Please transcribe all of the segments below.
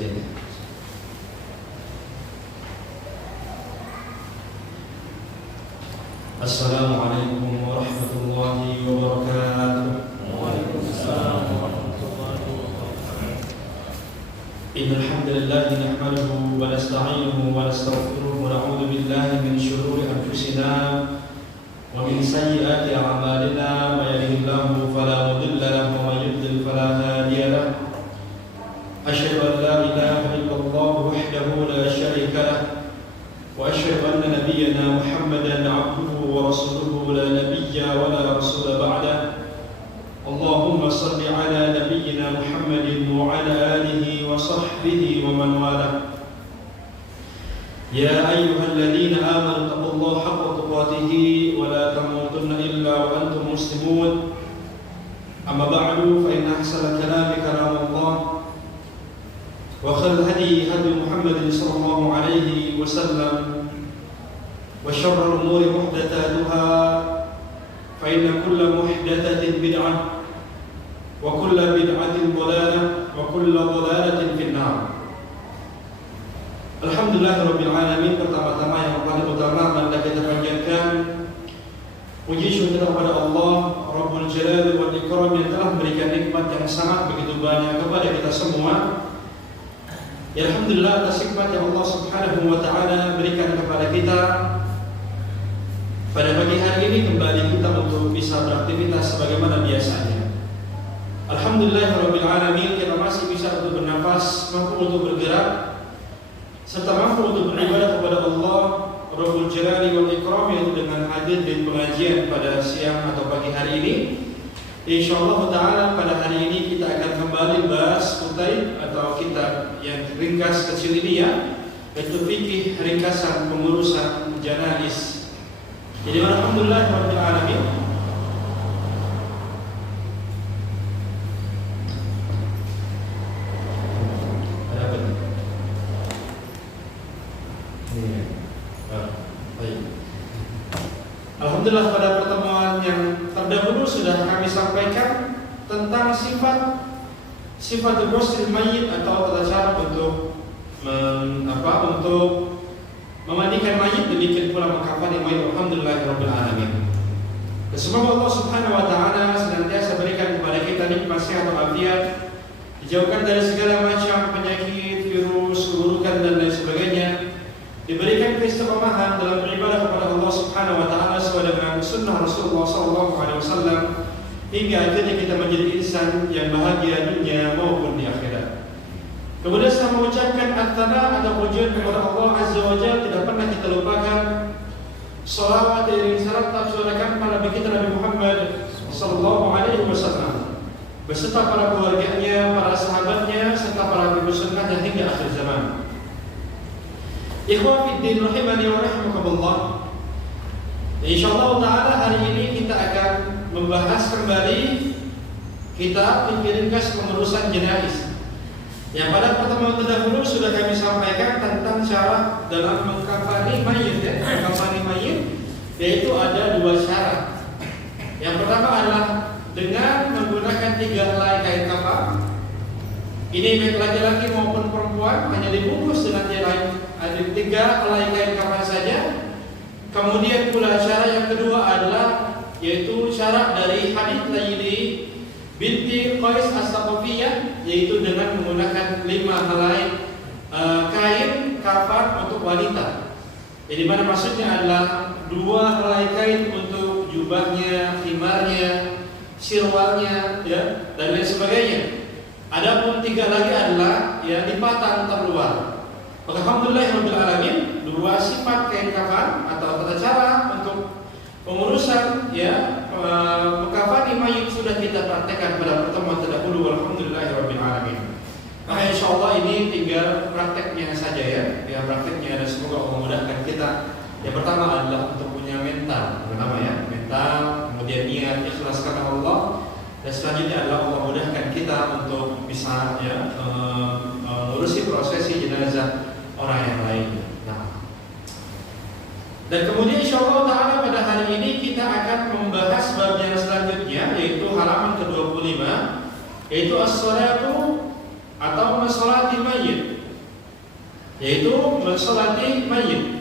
kajiannya. Assalamualaikum warahmatullahi wabarakatuh. Waalaikumsalam warahmatullahi wabarakatuh. Innal hamdalillah nahmaduhu wa nasta'inuhu wa nastaghfiruh wa na'udzu billahi min shururi anfusina wa min sayyiati a'malina. May yahdihillahu fala mudilla lahu wa may yudlil fala hadiya lahu. Asyhadu an la ilaha illallah wahdahu la syarika lahu wa asyhadu anna nabiyyana Muhammadan 'abduhu wa rasuluhu la nabiyya wa la rasula ba'dahu. Allahumma salli ala nabiyyina Muhammadin wa ala alihi wa sahbihi wa man walah. Ya ayyuhalladzina amanu taqullaha haqqa tuqatih wa la tamutunna illa wa antum muslimun. Amma ba'du, fa inna ahsana kalami kalamullah wa khairal hadi hadi Muhammadin sallallahu alaihi wasallam wa syarrul umuri muhdatsatuha fa inna kulla muhdatsatin bid'ah wa kulla bid'atin dhalalah wa kulla dhalalatin finnar. Alhamdulillahirabbil alamin. Pertama-tama yang paling utama adalah kita panjatkan puji syukur kepada Allah Rabbul Jalal wal Ikram yang telah memberikan nikmat yang sangat begitu banyak kepada kita semua. Ya, alhamdulillah atas nikmat yang Allah Subhanahu wa taala berikan kepada kita. Pada pagi hari ini kembali kita untuk bisa beraktivitas sebagaimana biasanya. Alhamdulillahirabbil alamin, kita masih bisa untuk bernafas, mampu untuk bergerak, serta mampu untuk beribadah kepada Allah Rabbul Jalali wal Ikram, yaitu dengan hadir di pengajian pada siang atau pagi hari ini. Insyaallah taala pada hari ini kita akan kembali bahas kutaib atau kitab yang ringkas kecil ini ya, yaitu fikih ringkasan pengurusan janaiz. Jadi alhamdulillahirabbil alamin. Alhamdulillah, pada pertemuan yang terdahulu sudah kami sampaikan tentang sifat ghusl mayyit atau tata cara untuk memandikan mayit, demikian pula mengkafani mayit. Alhamdulillahirabbil alamin. Semoga Allah Subhanahu wa taala senantiasa berikan kepada kita nikmat sehat walafiat, dijauhkan dari segala macam penyakit, virus, keburukan dan lain sebagainya. Diberikan keistiqomahan dalam beribadah kepada Allah Subhanahu wa taala sesuai dengan sunnah Rasulullah sallallahu alaihi wasallam, hingga akhirnya kita menjadi insan yang bahagia dunia maupun di akhirat. Kemudian saya mengucapkan at-thana atau pujian kepada Allah Azza wa Jalla, tidak pernah kita lupakan salawat dan salam tercurahkan pada Nabi kita Nabi Muhammad sallallahu alaihi wasallam beserta para keluarganya, para sahabatnya, serta para pengikut sunnahnya hingga akhir zaman. Ikhwan fiddin rahimani wa rahimakumullah. Insyaallah taala hari ini kita akan membahas kembali kitab ringkas pengurusan jenazah. Yang pada pertemuan terdahulu sudah kami sampaikan tentang cara dalam mengkafani mayit ya. Mengkafani mayit yaitu ada dua cara. Yang pertama adalah dengan menggunakan 3 helai kain kafan. Ini baik laki-laki maupun perempuan, hanya dibungkus dengan ada 3 helai kain kafan saja. Kemudian pula cara yang kedua adalah yaitu cara dari hadits Layli binti Qais As-Saqafiyah, yaitu dengan menggunakan 5 helai kain kafan untuk wanita. Jadi mana maksudnya adalah 2 helai kain untuk jubahnya, khimarnya, sirwalnya ya, dan lain sebagainya. Adapun 3 lagi adalah ya lipatan terluar. Alhamdulillahirabbil alamin, 2 sifat kain kafan atau tata cara untuk pengurusan ya mengkafani mayit sudah kita praktekkan pada pertemuan terdahulu. Alhamdulillahirabbil alamin. Nah, insyaallah ini tinggal prakteknya saja ya. Ya prakteknya, dan semoga Allah memudahkan kita. Yang pertama adalah untuk punya mental, pertama ya, mental, kemudian niat ikhlas karena Allah. Dan selanjutnya adalah Allah mudahkan kita untuk bisa ya mengurusi prosesi jenazah orang yang lain. Nah, dan kemudian insyaallah taala pada hari ini kita akan membahas bab yang selanjutnya, yaitu halaman ke-25, yaitu as-salatu atau mensolati mayit, yaitu mensolati mayit.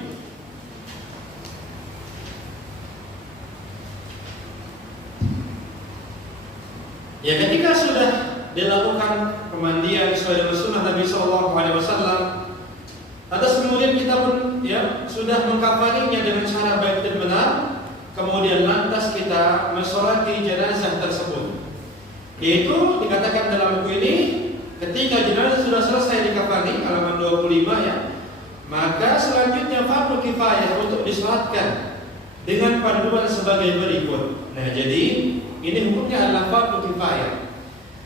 Ya, ketika sudah dilakukan pemandian sesuai dengan sunnah Nabi SAW, atas kemudian kita pun ya sudah mengkafaninya dengan cara baik dan benar, kemudian lantas kita mensolati jenazah tersebut. Yaitu dikatakan dalam buku ini, ketika jenazah sudah selesai dikafani, halaman 25 ya, maka selanjutnya fardu kifayah untuk disolatkan dengan panduan sebagai berikut. Nah, jadi ini hukumnya adalah fardu kifayah.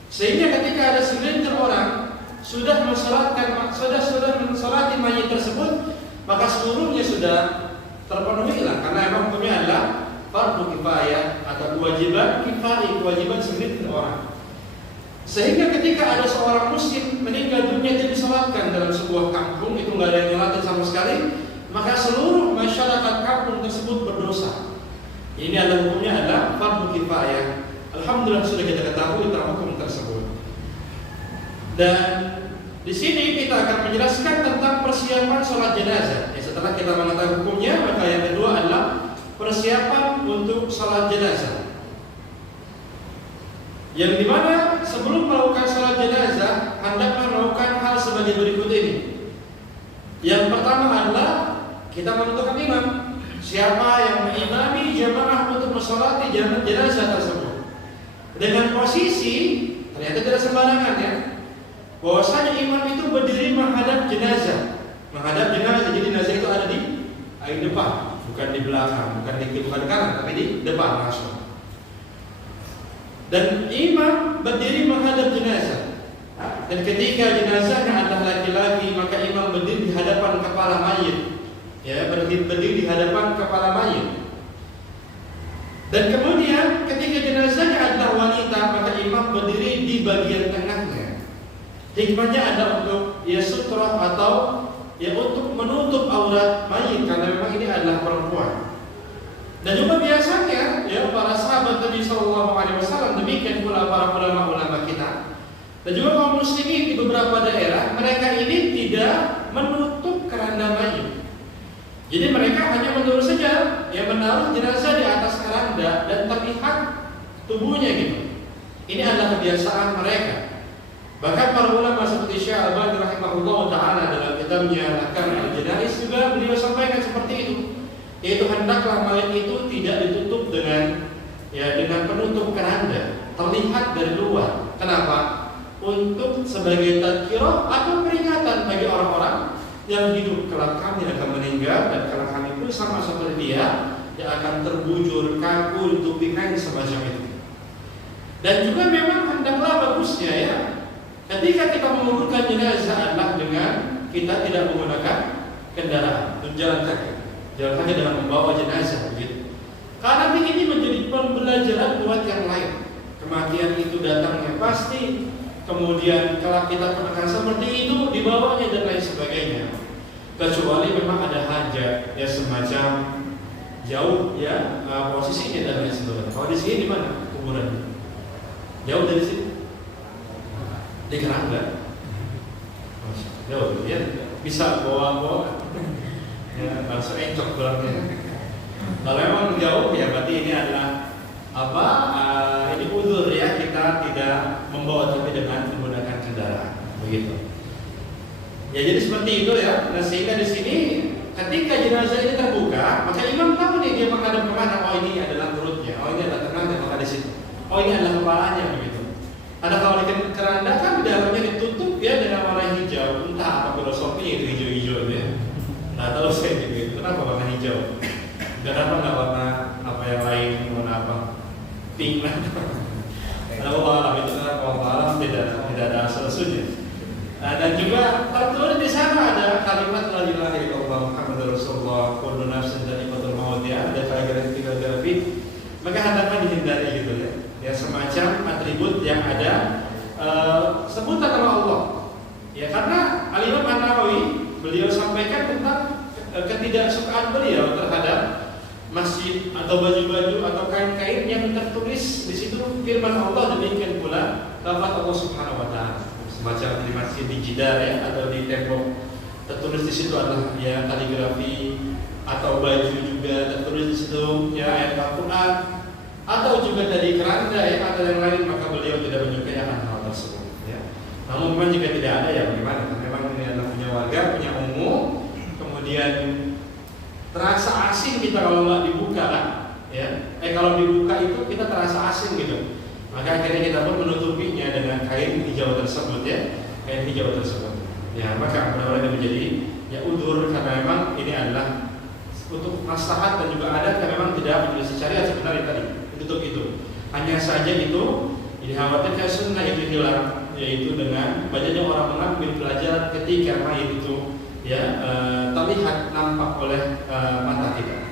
Sehingga ketika ada segelintir orang sudah mensolati mayit tersebut, maka seluruhnya sudah terpenuhi lah, karena memang hukumnya adalah fardu kifayah atau kewajiban kifayah, kewajiban segelintir orang. Sehingga ketika ada seorang muslim meninggal dunia tidak disolatkan dalam sebuah kampung, itu nggak ada yang nyolatin sama sekali, maka seluruh masyarakat kampung tersebut berdosa. Ini adalah hukumnya adalah fardu kifayah. Alhamdulillah sudah kita ketahui tentang hukum tersebut. Dan di sini kita akan menjelaskan tentang persiapan sholat jenazah. Ya, setelah kita mengetahui hukumnya, maka yang kedua adalah persiapan untuk sholat jenazah. Yang dimana sebelum melakukan sholat jenazah, hendaklah melakukan hal sebagai berikut ini. Yang pertama adalah kita menentukan imam. Siapa yang mengimami jamaah untuk mensolati jenazah tersebut. Dengan posisi ternyata tidak sembarangan ya, bahwasanya imam itu berdiri menghadap jenazah. Menghadap jenazah, jadi jenazah itu ada di depan, bukan di belakang, bukan di kanan, tapi di depan langsung. Dan imam berdiri menghadap jenazah. Dan ketika jenazahnya adalah laki-laki, maka imam berdiri di hadapan kepala mayit. Ya, berdiri di hadapan kepala mayit. Dan kemudian ketika jenazahnya adalah wanita, maka imam berdiri di bagian tengahnya. Hikmahnya ada untuk ya sutrah atau ya untuk menutup aurat mayit, karena memang ini adalah perempuan. Dan juga biasanya ya para sahabat Nabi SAW, demikian pula para ulama-ulama kita, dan juga kaum muslimin di beberapa daerah, mereka ini tidak menutup keranda mayit. Jadi mereka hanya menuruh saja, ya menaruh jenazah di atas keranda dan terlihat tubuhnya gitu. Ini adalah kebiasaan mereka. Bahkan para ulama seperti Syekh Al-Albani rahimahullah taala dalam kitabnya Ahkam al-Janaiz juga beliau sampaikan seperti itu. Yaitu hendaklah mayit itu tidak ditutup dengan penutup keranda, terlihat dari luar. Kenapa? Untuk sebagai tadzkirah atau peringatan bagi orang-orang yang hidup kelak kami akan meninggal, dan kelak kami pun sama seperti dia yang akan terbujur, kaku, ditutupi kain semacam itu. Dan juga memang hendaklah bagusnya ya, ketika kita menguburkan jenazah adalah dengan kita tidak menggunakan kendaraan, berjalan kaki. Jalan kaki dengan membawa jenazah begitu. Karena ini menjadi pembelajaran buat yang lain. Kematian itu datangnya pasti, kemudian kalau kita akan seperti itu dibawanya dan lain sebagainya. Kecuali memang ada hajat ya semacam jauh ya posisinya dan lain sebagainya. Kalau di sini di mana kuburan? Jauh dari sini? Di Kerangga. Jauh ya. Bisa bawa ya, langsung encok pulangnya. Kalau memang jauh ya berarti ini adalah ini udzur ya, kita tidak membawa tapi dengan menggunakan kendaraan begitu. Ya jadi seperti itu ya. Nah sehingga di sini ketika jenazah ini terbuka, maka imam tahu nih dia menghadap kemana. Oh ini adalah perutnya, oh ini adalah tengahnya, maka di situ. Oh ini adalah kepalanya begitu. Ada kalau di keranda kan di dalamnya ditutup ya dengan warna hijau. Entah apa filosofinya itu hijau-hijau ya. Nggak tahu saya gitu. Kenapa warna hijau? Kenapa nggak warna apa yang lain, warna apa? Pink lah. Allah itu kan Allah tidak ada asal-usulnya. Nah, dan juga tertulis di sana ada kalimat la ilaha illallah Muhammadur Rasulullah kullu nafsin dha'iqatul maut ya, ada kalimat filosofi. Maka hendaknya dihindari gitu ya. Ya semacam atribut yang ada sebutan nama Allah. Ya karena Al-Imam An-Nawawi beliau sampaikan tentang ketidaksukaan beliau terhadap masjid atau baju-baju atau kain-kain yang tertulis di situ firman Allah, demikian pula lafaz Allah Subhanahu wa taala. semacam di masjid di jidar ya atau di tembok, tertulis di situ adalah ya kaligrafi atau baju juga tertulis di situ ya ayat Al-Quran atau juga dari keranda ya atau yang lain, maka beliau tidak menyukai hal tersebut ya. Namun memang jika tidak ada ya bagaimana? Karena memang ini adalah punya warga, punya umum, kemudian terasa asing kita kalau nggak dibuka kan ya. Kalau dibuka itu kita terasa asing gitu. Maka akhirnya kita pun menutupinya dengan kain hijau tersebut ya, kain hijau tersebut. Ya maka benar-benar menjadi ya udzur karena memang ini adalah untuk maslahat dan juga adat yang memang tidak menjadi syariat sebenarnya tadi ditutup itu. Hanya saja itu dikhawatirkan sunnah itu hilang, yaitu dengan banyaknya orang mengambil pelajaran ketika mayit itu ya terlihat nampak oleh mata kita.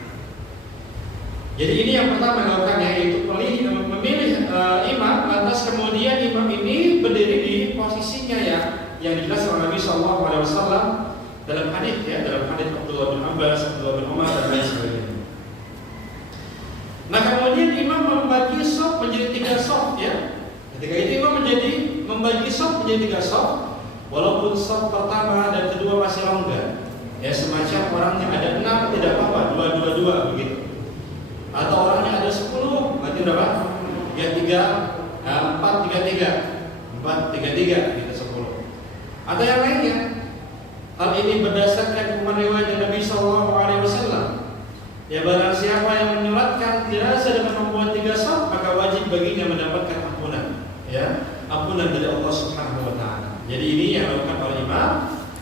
Jadi ini yang pertama dilakukan yaitu memilih imam, lantas kemudian imam ini berdiri di posisinya ya yang dijelaskan oleh Nabi SAW dalam hadis ya, dalam hadis Abdullah bin Abbas, Abdullah bin Umar dan lain sebagainya. Nah kemudian imam membagi shaf menjadi 3 shaf ya. Ketika itu imam membagi shaf menjadi 3 shaf, walaupun shaf pertama dan kedua masih longgar ya, semacam orangnya ada 6 tidak apa-apa, 2 begitu. Atau orangnya ada 10, berarti berapa? 4 3 3 kita 10. Atau yang lainnya. Hal ini berdasarkan riwayat Nabi SAW. Ya barang siapa yang menyolatkan jenazah dengan membuat 3 shaf, maka wajib baginya mendapatkan ampunan. Ya, ampunan dari Allah Subhanahu Wa Taala. Jadi ini yang dilakukan oleh imam,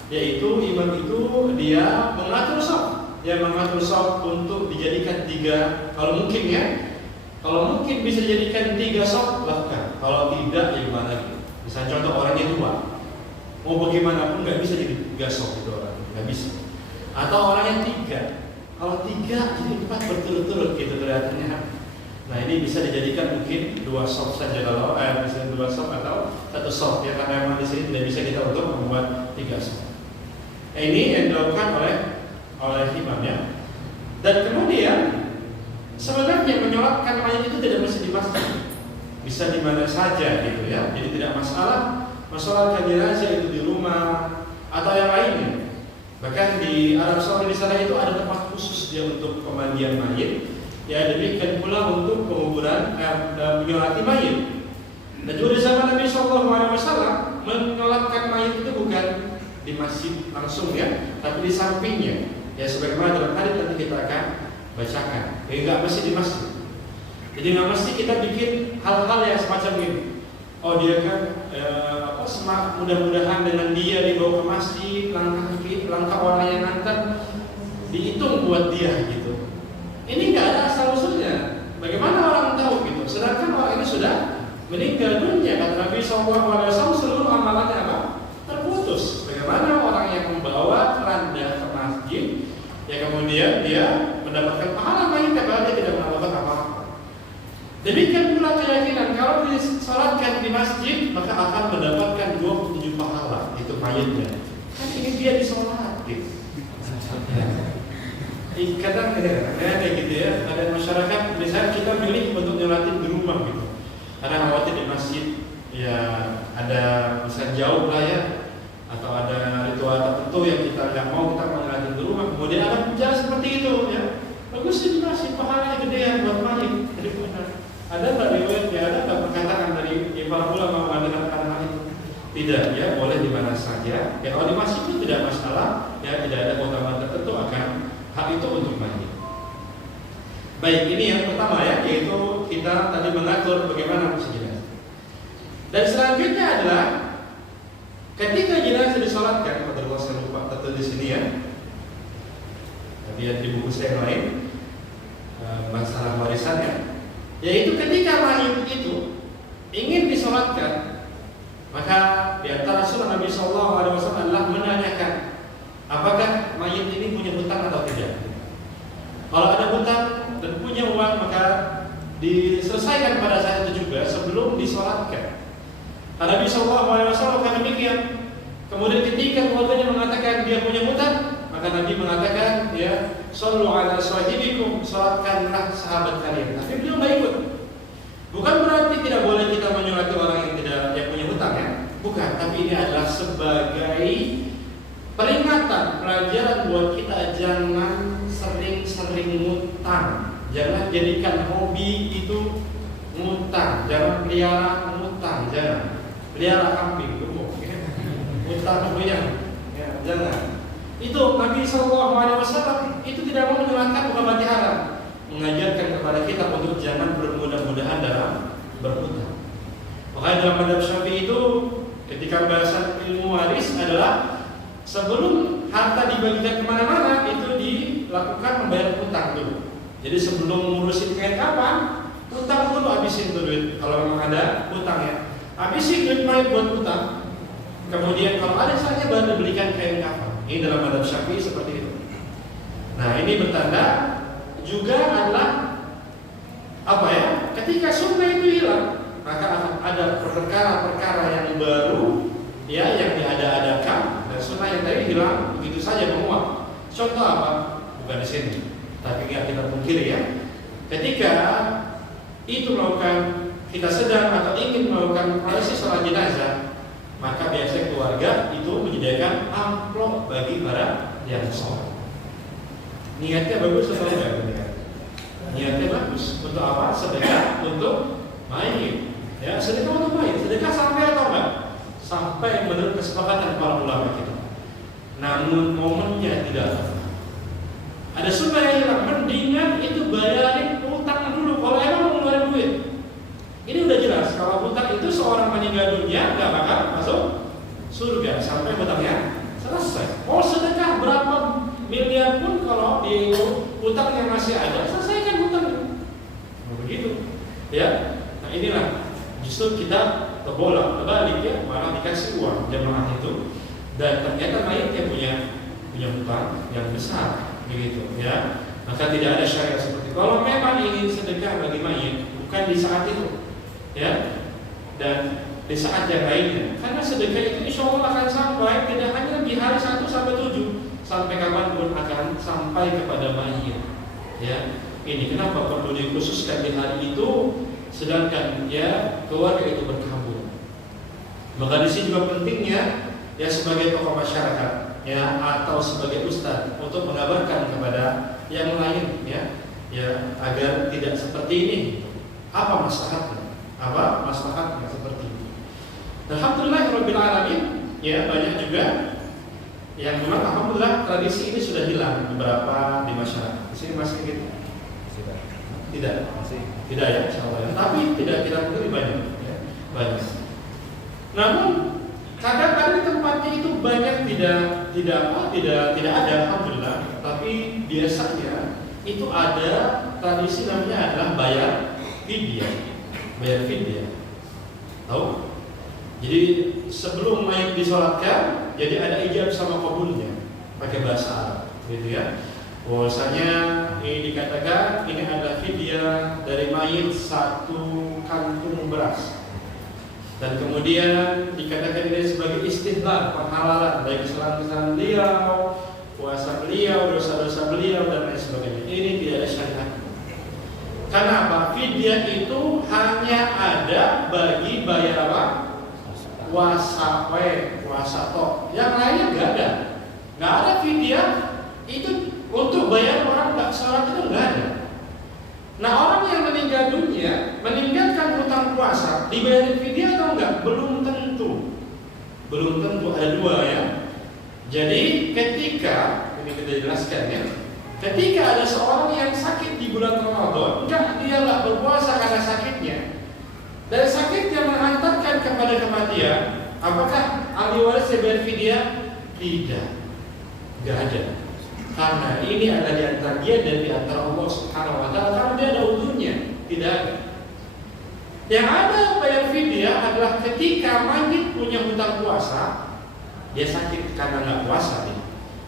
yaitu imam itu dia mengatur shaf. Dia mengatur shaf untuk dijadikan 3, kalau mungkin ya. Kalau mungkin bisa dijadikan 3 shaf, lakukan. Kalau tidak, ya gimana lagi? Misalnya contoh orangnya 2, mau bagaimanapun nggak bisa jadi 3 shaf itu orang, nggak bisa. Atau orangnya 3, kalau 3 jadi 4 berturut-turut gitu kelihatannya. Nah ini bisa dijadikan mungkin 2 shaf saja kalau misalnya 2 shaf atau 1 shaf ya, karena memang di sini tidak bisa kita untuk membuat 3 shaf. Ini yang dilakukan oleh imam ya. Dan kemudian sebenarnya menyolatkan mayat itu tidak mesti di masjid, bisa di mana saja gitu ya. Jadi tidak masalah mensolatkan jenazah itu di rumah atau yang lainnya. Bahkan di Arab Saudi di sana itu ada tempat khusus dia untuk pemandian mayit. Ya demikian pula untuk penguburan menyolati mayit. Dan juga di zaman Nabi SAW menyolatkan mayit itu bukan di masjid langsung ya, tapi di sampingnya. Ya sebagaimana dalam hadis nanti kita akan bacakan. Enggak mesti di masjid. Jadi nggak mesti kita bikin hal-hal yang semacam ini. Oh dia kan mudah-mudahan dengan dia dibawa ke masjid, langkah orang yang ngantar dihitung buat dia gitu. Ini nggak ada asal usulnya. Bagaimana orang tahu gitu? Sedangkan orang ini sudah meninggal dunia. Kata Nabi SAW seluruh amalannya apa? Terputus. Bagaimana orang yang membawa keranda ke masjid, ya kemudian dia mendapatkan pahala banyak padahal dia tidak melakukan apa-apa. Demikian pula keyakinan kalau disolatkan di masjid maka akan mendapatkan 27 pahala itu mayatnya. Kan ini dia disolat gitu. Kadang ada gitu ya, ada masyarakat misalnya kita milih untuk nyolatin di rumah gitu. Karena khawatir di masjid ya ada misalnya jauh lah ya, atau ada ritual tertentu yang kita nggak mau, kita nyolatin di rumah. Kemudian ada bicara seperti itu ya. Bagus sih di masjid, pahalanya gedean buat mayit. Jadi benar. Ada nggak riwayatnya, ada nggak perkataan dari para ulama mengatakan hal itu? Tidak, ya boleh di mana saja. Ya kalau di masjid itu tidak masalah, ya tidak ada keutamaan tertentu akan hal itu untuk mayit. Baik, ini yang pertama ya, yaitu kita tadi mengatur bagaimana mengurus jenazah. Dan selanjutnya adalah ketika jenazah disolatkan, kalau saya lupa tertulis di sini ya. Lihat di buku saya yang lain, masalah warisan ya. Yaitu ketika mayit itu ingin disolatkan, maka di antara sunnah Nabi SAW adalah menanyakan apakah mayit ini punya hutang atau tidak. Kalau ada hutang dan punya uang maka diselesaikan pada saat itu juga sebelum disolatkan. Nabi SAW kan demikian. Kemudian ketika keluarganya mengatakan dia punya hutang, maka Nabi mengatakan ya, sallu ala sahibikum, salatkanlah sahabat kalian. Tapi beliau nggak ikut. Bukan berarti tidak boleh kita menyolati orang yang tidak punya hutang ya, bukan. tapi ini adalah sebagai peringatan, pelajaran buat kita jangan sering-sering ngutang. Jangan jadikan hobi itu ngutang, jangan pelihara ngutang, jangan pelihara kambing, ngutang goyang, ya, jangan. Itu Nabi SAW itu tidak mau menerangkan bukan berarti haram, mengajarkan kepada kita untuk jangan bermudah-mudahan dalam berhutang. Makanya dalam madhab Syafi'i itu ketika bahasan ilmu waris adalah sebelum harta dibagikan kemana-mana itu dilakukan membayar hutang dulu. Jadi sebelum ngurusin kain kapan, hutang dulu, habisin tuh duit. Kalau memang ada hutang ya, habisin duit mayat buat hutang. Kemudian kalau ada saatnya baru dibelikan kain kapan. Ini dalam madhab Syafi'i seperti itu. Nah ini bertanda juga adalah apa ya? Ketika sunnah itu hilang, maka akan ada perkara-perkara yang baru ya yang diada-adakan dan sunnah yang tadi hilang begitu saja menguap. Contoh apa? Bukan di sini. Tapi nggak kita pungkiri ya, ketika itu melakukan kita sedang atau ingin melakukan prosesi sholat jenazah, maka biasanya keluarga itu menyediakan amplop bagi para yang sholat. Niatnya bagus atau enggak? Niatnya bagus untuk apa? Sedekah untuk mayit. Ya, sedekah untuk mayit. Sedekah sampai atau enggak? Sampai menurut kesepakatan para ulama kita. Namun momennya tidak. Ada sunnah yang hilang, mendingan itu bayarin utang dulu kalau emang mau ngeluarin duit. Ini udah jelas, kalau utang itu seorang meninggal dunia nggak bakal masuk surga sampai utangnya selesai. Mau sedekah berapa miliar pun kalau di utangnya masih ada, selesaikan utangnya. Begitu, ya. Nah inilah justru kita terbalik ya, malah dikasih uang jemaah itu, dan ternyata mayitnya punya hutang yang besar. Begitu ya, maka tidak ada syariat seperti itu. Kalau memang ingin sedekah bagi mayit, bukan di saat itu, ya, dan di saat yang lainnya. Karena sedekah itu insya Allah akan sampai tidak hanya di hari 1 sampai 7, sampai kapanpun akan sampai kepada mayit. Ya, ini kenapa perlu dikhususkan di hari itu, sedangkan ya keluarga itu berkabung. Maka di sini juga pentingnya ya sebagai tokoh masyarakat. Ya, atau sebagai ustadz untuk mengabarkan kepada yang lain ya agar tidak seperti ini. Apa maslahatnya? Apa maslahatnya seperti ini? Alhamdulillahirabbil alamin ya, banyak juga yang memang alhamdulillah tradisi ini sudah hilang beberapa di masyarakat. Di sini masih gitu? Tidak. Tidak ya, insyaallah. Tapi tidak mungkin banyak ya. Banyak. Namun kadang-kadang tempatnya itu banyak tidak ada, alhamdulillah. Tapi biasanya itu ada tradisi namanya adalah bayar fidyah. Tahu? Jadi sebelum mayit disolatkan, jadi ada ijab sama qabulnya pakai bahasa Arab, gitu ya. Bahwasanya ini dikatakan ini adalah fidyah dari mayit 1 kantung beras. Dan kemudian dikatakan ini sebagai istihlal, penghalalan dari kesalahan-kesalahan beliau, puasa beliau, dosa-dosa beliau dan lain sebagainya. Ini tidak ada syariat. Karena apa? Fidyah itu hanya ada bagi bayar apa? Puasa tok. Yang lainnya nggak ada. Nggak ada fidyah itu untuk bayar orang nggak sholat, itu nggak ada. Nah orang yang meninggal dunia meninggalkan hutang puasa dibayarin fidyah atau enggak? Belum tentu, ada 2 ya. Jadi ketika ini kita jelaskan ya, ketika ada seorang yang sakit di bulan Ramadan, dia nggak berpuasa karena sakitnya, dan sakitnya menghantarkan kepada kematian, apakah ahli waris bayar fidyah? Tidak, nggak ada. Karena ini ada di antara dia dan di antara Allah Subhanahu wa taala, karena dia ada ujungnya, tidak ada. Yang ada bayar fidyah adalah ketika mayit punya hutang puasa, dia sakit karena nggak puasa nih.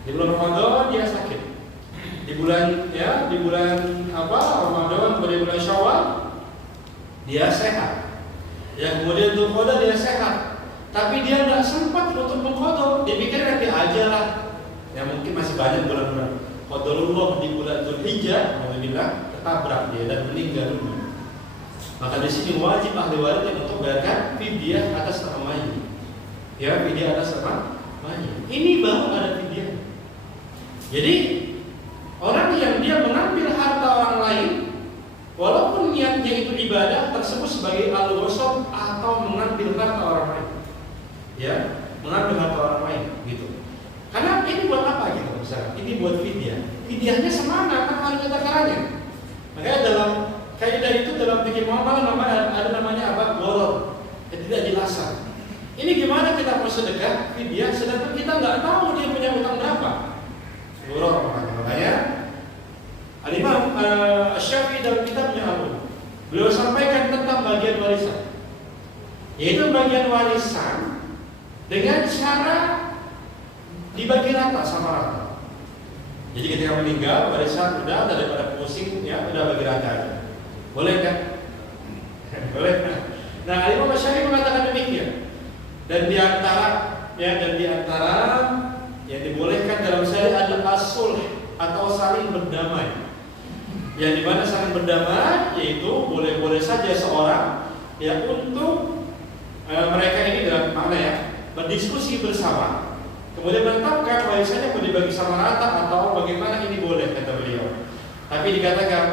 Di bulan Ramadan dia sakit. Di bulan Ramadan, kemudian bulan Syawal dia sehat. Ya kemudian Dzulqa'dah dia sehat. Tapi dia nggak sempat untuk mengqadha, dia pikir nanti aja lah. Ya mungkin masih banyak bulan-bulan. Qadarullah di bulan Dzulhijjah, alhamdulillah ketabrak dia dan meninggal dunia. Maka di sini wajib ahli waris untuk bayarkan fidyah atas nama mayit. Ya, fidyah atas apa? Banyak. Ini baru ada fidyah. Jadi orang yang dia mengambil harta orang lain, walaupun niatnya itu ibadah, tersebut sebagai al-ghasab atau mengambil harta orang lain. Ya, mengambil harta orang lain gitu. Karena ini buat apa gitu misalnya? Ini buat fidyah. Fidyahnya semana kan harus ada caranya. Makanya dalam kaidah itu dalam fikih muamalah ada namanya apa? Gharar. Tidak jelaskan. Ini gimana kita mau sedekah fidyah sedangkan kita nggak tahu dia punya utang berapa? Gharar makanya. Al-Imam Asy-Syafi'i dalam kitabnya Al-Um, beliau sampaikan tentang bagian warisan. Yaitu bagian warisan dengan cara dibagi rata sama rata. Jadi ketika meninggal warisan udah daripada pusing ya udah bagi rata aja. Boleh kan? Boleh. Nah, Imam Asy-Syafi'i mengatakan demikian. Dan di antara yang dibolehkan dalam syariat adalah as-sulh atau saling berdamai. Yang dimana saling berdamai yaitu boleh-boleh saja seorang ya untuk mereka ini dalam mana ya berdiskusi bersama, kemudian menetapkan warisannya mau dibagi sama rata atau bagaimana ini boleh kata beliau. Tapi dikatakan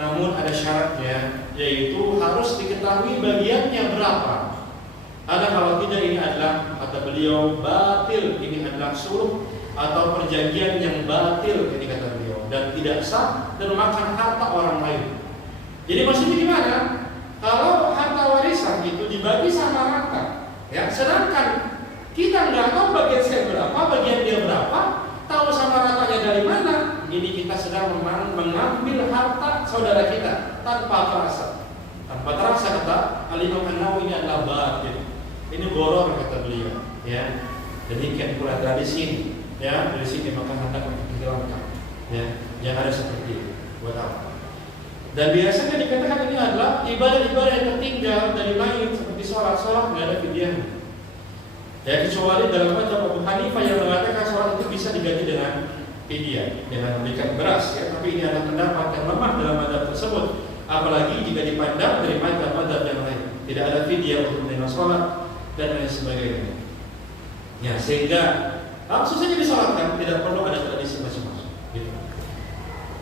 namun ada syaratnya yaitu harus diketahui bagiannya berapa. Karena kalau tidak ini adalah kata beliau batil, ini adalah sulh atau perjanjian yang batil ketika kata beliau dan tidak sah dan memakan harta orang lain. Jadi maksudnya gimana? Kalau harta warisan itu dibagi sama rata, ya, sedangkan kita nggak tahu bagian saya berapa, bagian dia berapa, tahu sama ratanya dari mana, ini kita sedang mengambil harta saudara kita tanpa terasa. Tanpa terasa kata Al-Imam An-Nawawi ini adalah batil. Ini gharar kata beliau, ya. Demikian pula dari sini, ya, dari sini maka hendak dihilangkan, ya. Jangan ada seperti itu. Buat apa? Dan biasanya dikatakan ini adalah ibadah-ibadah yang tertinggal dari lain seperti sholat nggak ada fidyahnya. Ya kecuali dalam mazhab Abu Hanifah yang mengatakan sholat itu bisa diganti dengan fidyah, dengan memberikan beras, ya. Tapi ini adalah pendapat yang lemah dalam mazhab tersebut. Apalagi jika dipandang dari mazhab-mazhab yang lain, tidak ada fidyah untuk menerima sholat dan lain sebagainya. Ya, sehingga langsung saja disolatkan, tidak perlu ada tradisi masing-masing. Gitu.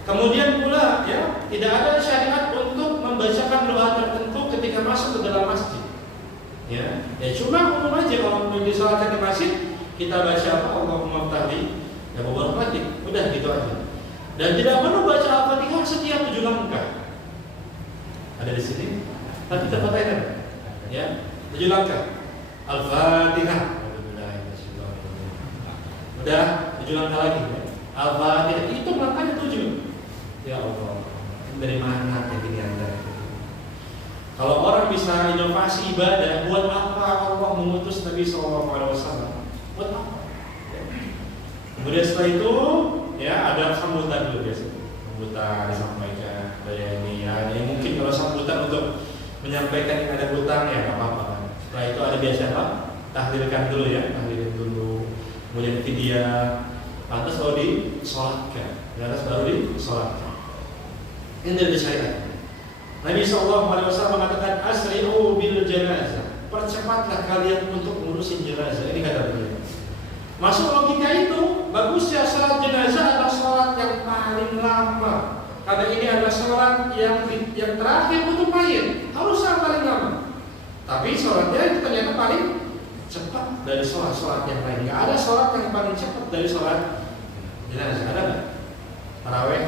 Kemudian pula, ya, tidak ada syariat untuk membacakan doa tertentu ketika masuk ke dalam masjid. Ya, cuma umum aja kalau disolatkan di masjid, kita baca apa? Allahumma ftahli, ya mubarakati, udah gitu aja. Dan tidak perlu baca Al-Fatihah setiap 7 langkah. Ada di sini, tapi tempat lain, ya, 7 langkah. Al-Fatihah. Udah 7 langkah lagi. Al-Fatihah itu langkahnya 7. Ya Allah, dari mana ini Anda? Kalau orang bisa inovasi ibadah, buat apa Allah mengutus Nabi SAW? Buat apa? Kemudian setelah itu, ya ada sambutan dulu biasanya. Sambutan disampaikan, ada ini ya. Ini mungkin kalau sambutan untuk menyampaikan yang ada hutang ya nggak apa-apa. Setelah itu ada biasa apa? Tahlilkan dulu ya, tahlilin dulu. Kemudian fidyah, lantas baru disolatkan, lantas baru disolatkan. Ini dari syariat. Nabi SAW mengatakan asri'u bil janazah, percepatlah kalian untuk ngurusin jenazah. Ini kata beliau. Masuk logika itu, bagusnya salat jenazah adalah salat yang paling lama. Karena ini adalah salat yang terakhir untuk mayit, harus yang paling lama. Tapi salatnya itu ternyata paling cepat dari salat yang lain. Nggak ada salat yang paling cepat dari salat jenazah. Ada nggak? Tarawih.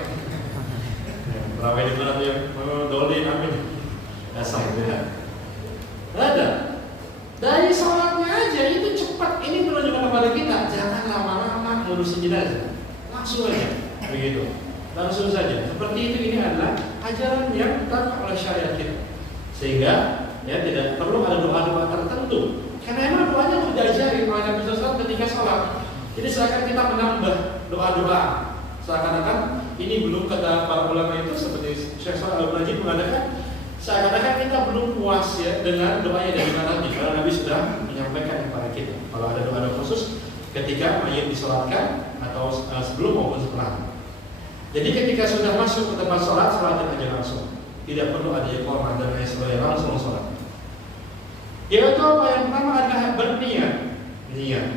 Tarawih di mana tuh yang dolin amin? Dasar ya. Nggak ada. Dari salatnya aja itu cepat. Ini menunjukkan kepada kita jangan lama-lama ngurusin jenazah. Langsung aja begitu. Langsung saja. Seperti itu, ini adalah ajaran yang ditetapkan oleh syariat kita. Sehingga ya tidak perlu ada doa-doa tertentu. Karena emang doanya sudah diajari oleh Nabi SAW ketika sholat. Jadi seakan kita menambah doa-doa. Seakan-akan ini belum, kata para ulama itu seperti Syekh Shalih Al-Najib mengatakan, seakan-akan kita belum puas ya dengan doanya dari Nabi. Karena Nabi sudah menyampaikan kepada kita kalau ada doa-doa khusus ketika mayit disolatkan atau sebelum maupun setelah. Jadi ketika sudah masuk ke tempat sholat, sholatkan aja langsung. Tidak perlu ada iqamah dan lain sebagainya, langsung sholat. Yaitu apa yang pertama adalah berniat.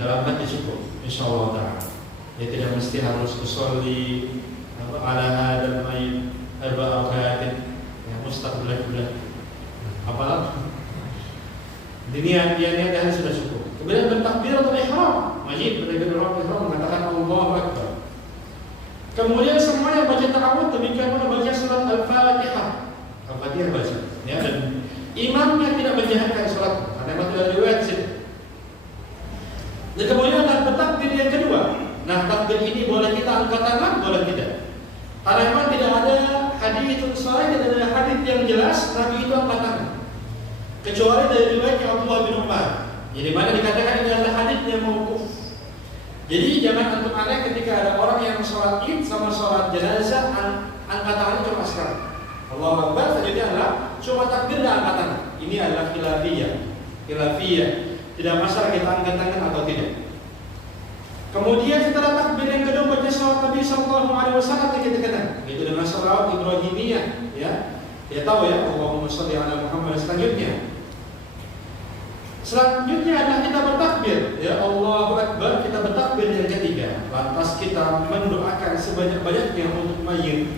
dalam hati cukup, insyaallah taala. Ya tidak mesti harus usolli ala hadal mayit arba'a rakaatin ya mustaqbil apa niat dan sudah cukup. Kemudian bertakbiratul ihram, wajib bertakbiratul ihram mengatakan Allahu Akbar. Kemudian semuanya baca ta'awudz, demikian pula baca surat Al-Fatihah. Al-Fatihah baca, ya, dan imamnya tidak menjahatkan salat karena itu ada riwayat sini. Dan kemudian ada bertakbir yang kedua. Nah, takbir ini boleh kita angkat tangan, boleh tidak. Karena memang tidak ada hadits sahih, tidak ada hadits yang jelas Nabi itu angkat tangan. Kecuali dari riwayat Abdullah bin Umar. Jadi mana dikatakan ini adalah hadits yang mauquf. Jadi jangan antum aneh ketika ada orang yang sholat id sama sholat jenazah angkat tangannya cuma sekali. Allahu Akbar saja adalah cuma takbir dan angkat tangan. Ini adalah khilafiyah. Tidak masalah kita angkat tangan atau tidak. Kemudian setelah takbir yang kedua baca salawat Nabi sallallahu alaihi wasallam kita katakan itu dengan salawat Ibrahimiyah, ya. Dia tahu ya Allahumma shalli ala Muhammad. Selanjutnya adalah kita bertakbir, ya Allahu Akbar, kita bertakbir yang ketiga. Lantas kita mendoakan sebanyak-banyaknya untuk mayit.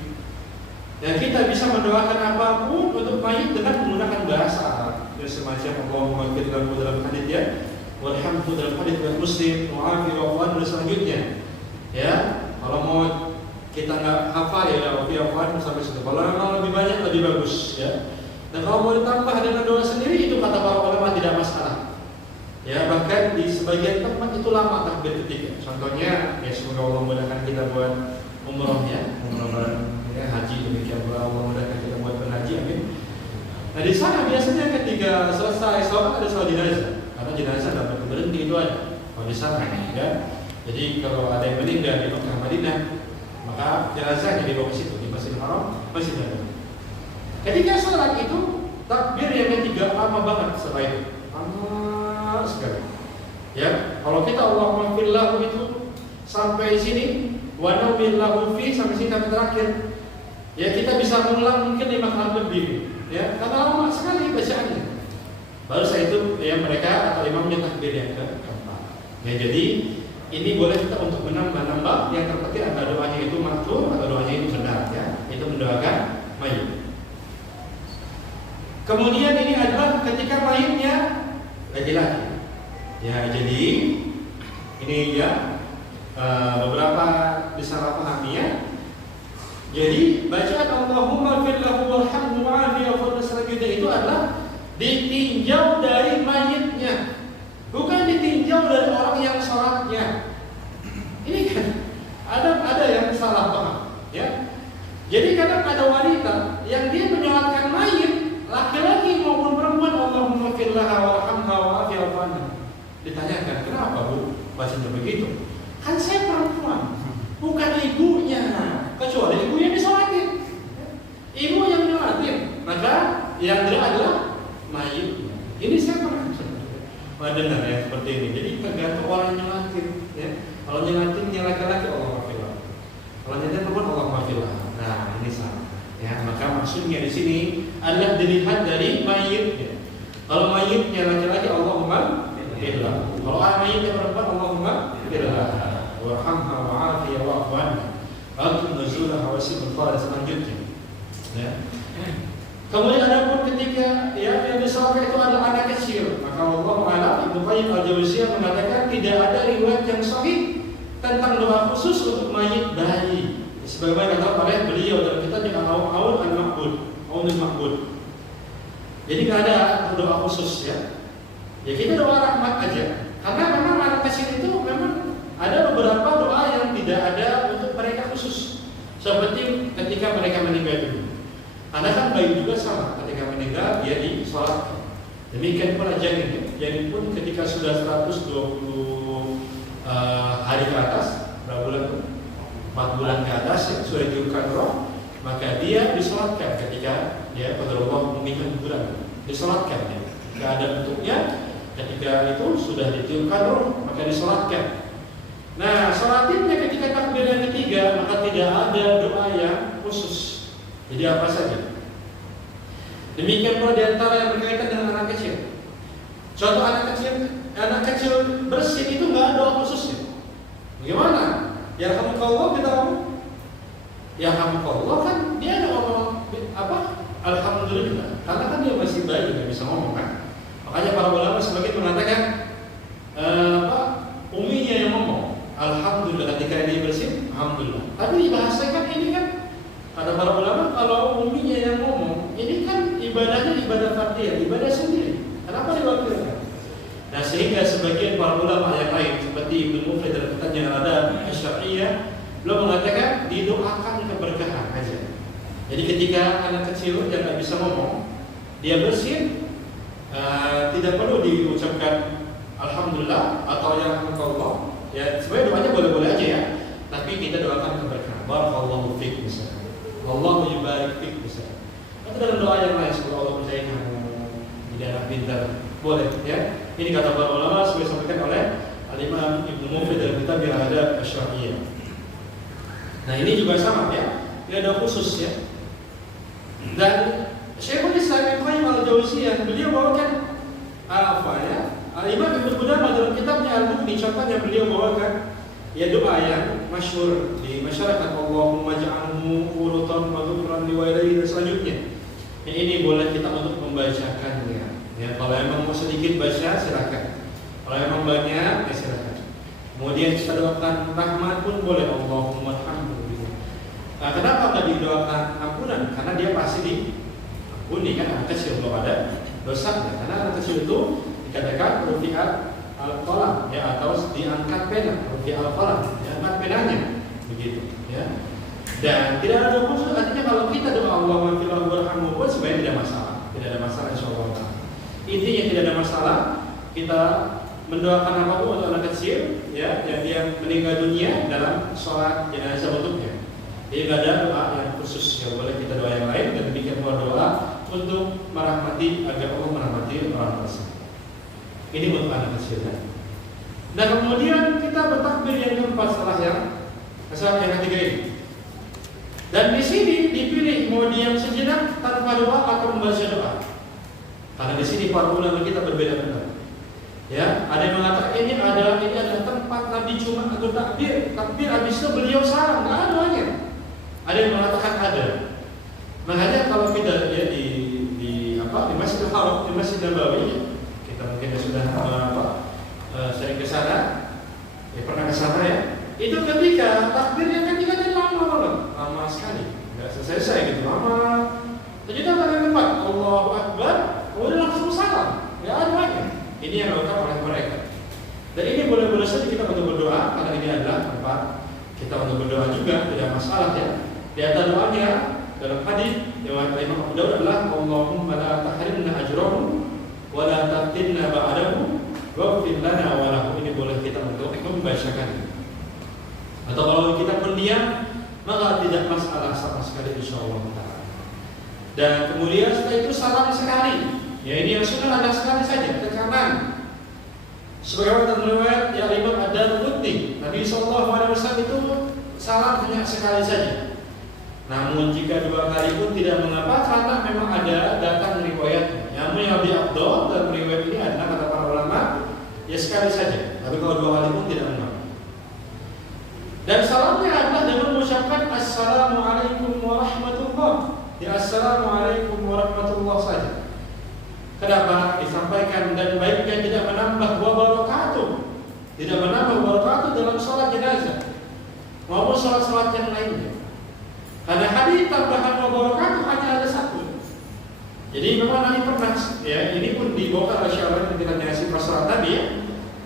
Dan kita bisa mendoakan apapun untuk mayit dengan menggunakan bahasa Arab. Ya, semacam Allahumma ighfir lahu dalam hadits ya, warhamhu dalam hadits riwayat Muslim, wa'afi wa'fu dan selanjutnya. Ya, kalau mau kita nggak hafal ya wa'afi wa'fu sampai situ. Kalau memang lebih banyak lebih bagus, ya. Dan kalau mau ditambah dengan doa sendiri itu kata para ulama tidak masalah. Ya, bahkan di sebagian tempat itu lama takbir ketiga. Contohnya, ya semoga Allah mudahkan kita buat umrohnya, ya, haji demikian pula Allah mudahkan kita buat berhaji, amin. Nah di sana biasanya ketika selesai sholat ada sholat jenazah, karena jenazah dapat berhenti itu ada. Kalau di sana, ya. Jadi kalau ada yang meninggal di Mekah Madinah, maka jenazahnya dibawa ke situ di Masjidil Haram, Masjid Nabawi. Ketika sholat itu takbir yang ketiga lama banget setelah itu, lama sekali. Ya, kalau kita Allahumma ighfir lahu itu sampai sini, wa nawwir lahu fi sampai sini sampai terakhir, ya kita bisa mengulang mungkin 5 kali lebih, ya karena lama sekali bacaannya. Baru setelah itu ya mereka atau imamnya takbir yang keempat. Ya jadi ini boleh kita untuk menambah yang terpenting antara doanya itu makruh atau doanya itu benar, ya itu mendoakan mayit. Kemudian ini adalah ketika mayitnya laki-laki. Ya, jadi ini ya beberapa disalah pahami ya. Jadi bacaan Allahumma ighfir lahu warhamhu wa'afi wa'fu selanjutnya itu adalah ditinjau dari mayitnya, bukan ditinjau dari orang yang sholatnya. Ini kan ada yang salah paham, ya. Jadi kadang ada wanita yang dia menyolatkan mayit laki-laki maupun perempuan Allahumma ighfir laha warhamha wa'afi wa'fu anha. Ditanyakan, kenapa Bu bacanya begitu? Kan saya perempuan, bukan ibunya. Kecuali ibunya disolatin, ibu yang nyolatin, maka yang dia adalah mayit. Ini saya pernah dengar ya seperti ini. Jadi tergantung orang nyolatin, ya. Kalau nyolatinnya laki-laki Allahumma ighfir laha, kalau nyolatin perempuan Allahumma ighfir laha. Nah ini sama. Ya, maka maksudnya di sini adalah dilihat dari mayitnya. Kalau mayitnya laki-laki Allahumma ighfir lahu. Kalau mayitnya perempuan Allahumma ighfir laha warhamha wa'afi wa'fu anha. Waktu nuzulah hawasil al selanjutnya. Ya. Kemudian ada pun ketika yang disolatkan itu adalah anak kecil, maka Allah Taala Ibnu Qayyim al-Jauziyah mengatakan tidak ada riwayat yang sahih tentang doa khusus untuk mayit bayi. Sebagaimana kata oleh beliau dalam kitabnya Aun al-Ma'bud. Jadi tidak ada doa khusus ya. Ya kita doa rahmat aja. Karena memang anak kecil itu memang ada beberapa doa yang tidak ada untuk mereka khusus. Seperti ketika mereka meninggal dulu. Anak kan bayi juga sama, ketika meninggal dia disolatkan. Demikian pula janin. Janin pun ketika sudah 120 hari ke atas, berapa bulan tuh? 4 bulan ke atas ya, sudah diurutkan roh, maka dia disolatkan ketika dia pada Allah mengingat bulan. Disolatkan ya. Jika ada bentuknya, ketika itu sudah ditiupkan roh, maka disolatkan. Nah, sholatnya ketika takbir yang ketiga, maka tidak ada doa yang khusus. Jadi apa saja. Demikian pula diantara yang berkaitan dengan anak kecil. Contoh anak kecil bersin itu nggak ada Bagaimana? Ya yarhamukallah kita ngomong. Yarhamukallah kan dia ada ngomong apa? Alhamdulillah. Karena kan dia masih bayi, nggak bisa ngomong kan. Makanya para ulama sebagian mengatakan uminya yang ngomong alhamdulillah ketika dia bersin, alhamdulillah. Tapi dibahasakan ini kan kata para ulama kalau uminya yang ngomong, ini kan ibadahnya ibadah fardiyah, ibadah sendiri. Kenapa diwakilkan? Nah sehingga sebagian para ulama yang lain seperti Ibnu Muflih dalam kitabnya Al-Adab Asy-Syar'iyyah belum mengatakan didoakan keberkahan aja. Jadi ketika anak kecil yang nggak bisa ngomong, dia bersin, tidak perlu diucapkan alhamdulillah atau yarhamukallah. Ya sebenarnya doanya boleh-boleh aja ya. Tapi kita doakan keberkahan. Barakallahu fiik misalnya. Allahu yubarik fiik misalnya. Atau dalam doa yang lain semoga Allah percaya kamu jadi anak pintar. Boleh ya. Ini kata para ulama sesuai disampaikan oleh Al-Imam Ibnu Muflih dalam kitab Al-Adab Asy-Syar'iyyah. Nah ini juga sama ya. Tidak ada khusus ya. Dan Syekhul Islam Ibnu Qayyim Al-Jauziyah beliau bawakan Al-Imam Ibnu Qudamah dalam kitabnya Al-Mughni contohnya beliau bawakan ya doa yang masyhur di masyarakat Allahumma ja'alhu urutan wa ghufran li walidayhi dan selanjutnya. Yang ini boleh kita untuk membacakannya. Ya, kalau memang mau sedikit baca silakan. Kalau memang banyak ya silakan. Kemudian kita doakan rahmat pun boleh Allahumma alhamdulillah. Nah, kenapa nggak didoakan ampunan? Karena dia pasti diampuni kan anak kecil belum ada dosanya. Karena anak kecil itu dikatakan rufi'at al-qalam ya atau diangkat pena, rufi'at al-qalam, diangkat penanya begitu ya. Dan tidak ada khusus artinya kalau kita doa Allahumma fil warhamhu pun sebenarnya tidak masalah. Tidak ada masalah insyaallah. Intinya tidak ada masalah kita mendoakan apapun untuk anak kecil ya yang dia meninggal dunia dalam sholat jenazah untuknya. Jadi tidak ada doa yang khusus ya boleh kita doa yang lain dan demikian pula doa untuk merahmati agar Allah merahmati orang tersebut. Ini untuk anak kecil kan. Dan kemudian kita bertakbir yang keempat setelah yang ketiga ini. Dan di sini dipilih mau diam sejenak tanpa doa atau membaca doa. Karena di sini para ulama kita berbeda pendapat. Ya, ada yang mengatakan ini adalah tempat Nabi cuma untuk takbir habis itu beliau salam, nggak ada doanya. Ada yang mengatakan ada. Makanya kalau kita ya di Masjidil Haram, di Masjid Nabawi, kita mungkin sudah sering ke sana, ya pernah ke sana ya. Itu ketika takbirnya kan kita lama banget, lama sekali, nggak selesai gitu lama. Ternyata pada tempat Allahu Akbar, kemudian langsung salam, nggak ada lagi. Ini yang dilakukan oleh mereka. Dan ini boleh-boleh saja kita untuk berdoa karena ini adalah tempat kita untuk berdoa juga, tidak masalah ya. Di antara doanya dalam hadis yang Imam Abu Dawud adalah Allahumma la tahrimna ajrahu wa la taftinna ba'dahu waghfir lana wa lahu. Ini boleh kita untuk membacakan. Atau kalau kita pendiam maka tidak masalah sama sekali insyaallah taala. Dan kemudian setelah itu salam sekali. Ya ini yang sunnah ada sekali saja ke kanan. Sebagaimana dalam riwayat yang Imam Ad-Darqutni, Nabi sallallahu alaihi wasallam itu salam hanya sekali saja. Namun jika dua kali pun tidak mengapa karena memang ada datang riwayat. Namun yang lebih afdal dalam riwayat ini adalah kata para ulama ya sekali saja. Tapi kalau dua kali pun tidak mengapa. Dan salamnya adalah dengan mengucapkan Assalamualaikum warahmatullah. Ya Assalamualaikum warahmatullah saja. Kenapa? Disampaikan dan baiknya tidak menambah wabarakatuh. Tidak menambah wabarakatuh dalam sholat jenazah maupun sholat-sholat yang lainnya. Karena hadis tambahan wabarakatuh hanya ada satu. Jadi memang Nabi pernah ya, ini pun dibawa oleh Syaikhul Islam Nasi Rasulullah tadi ya.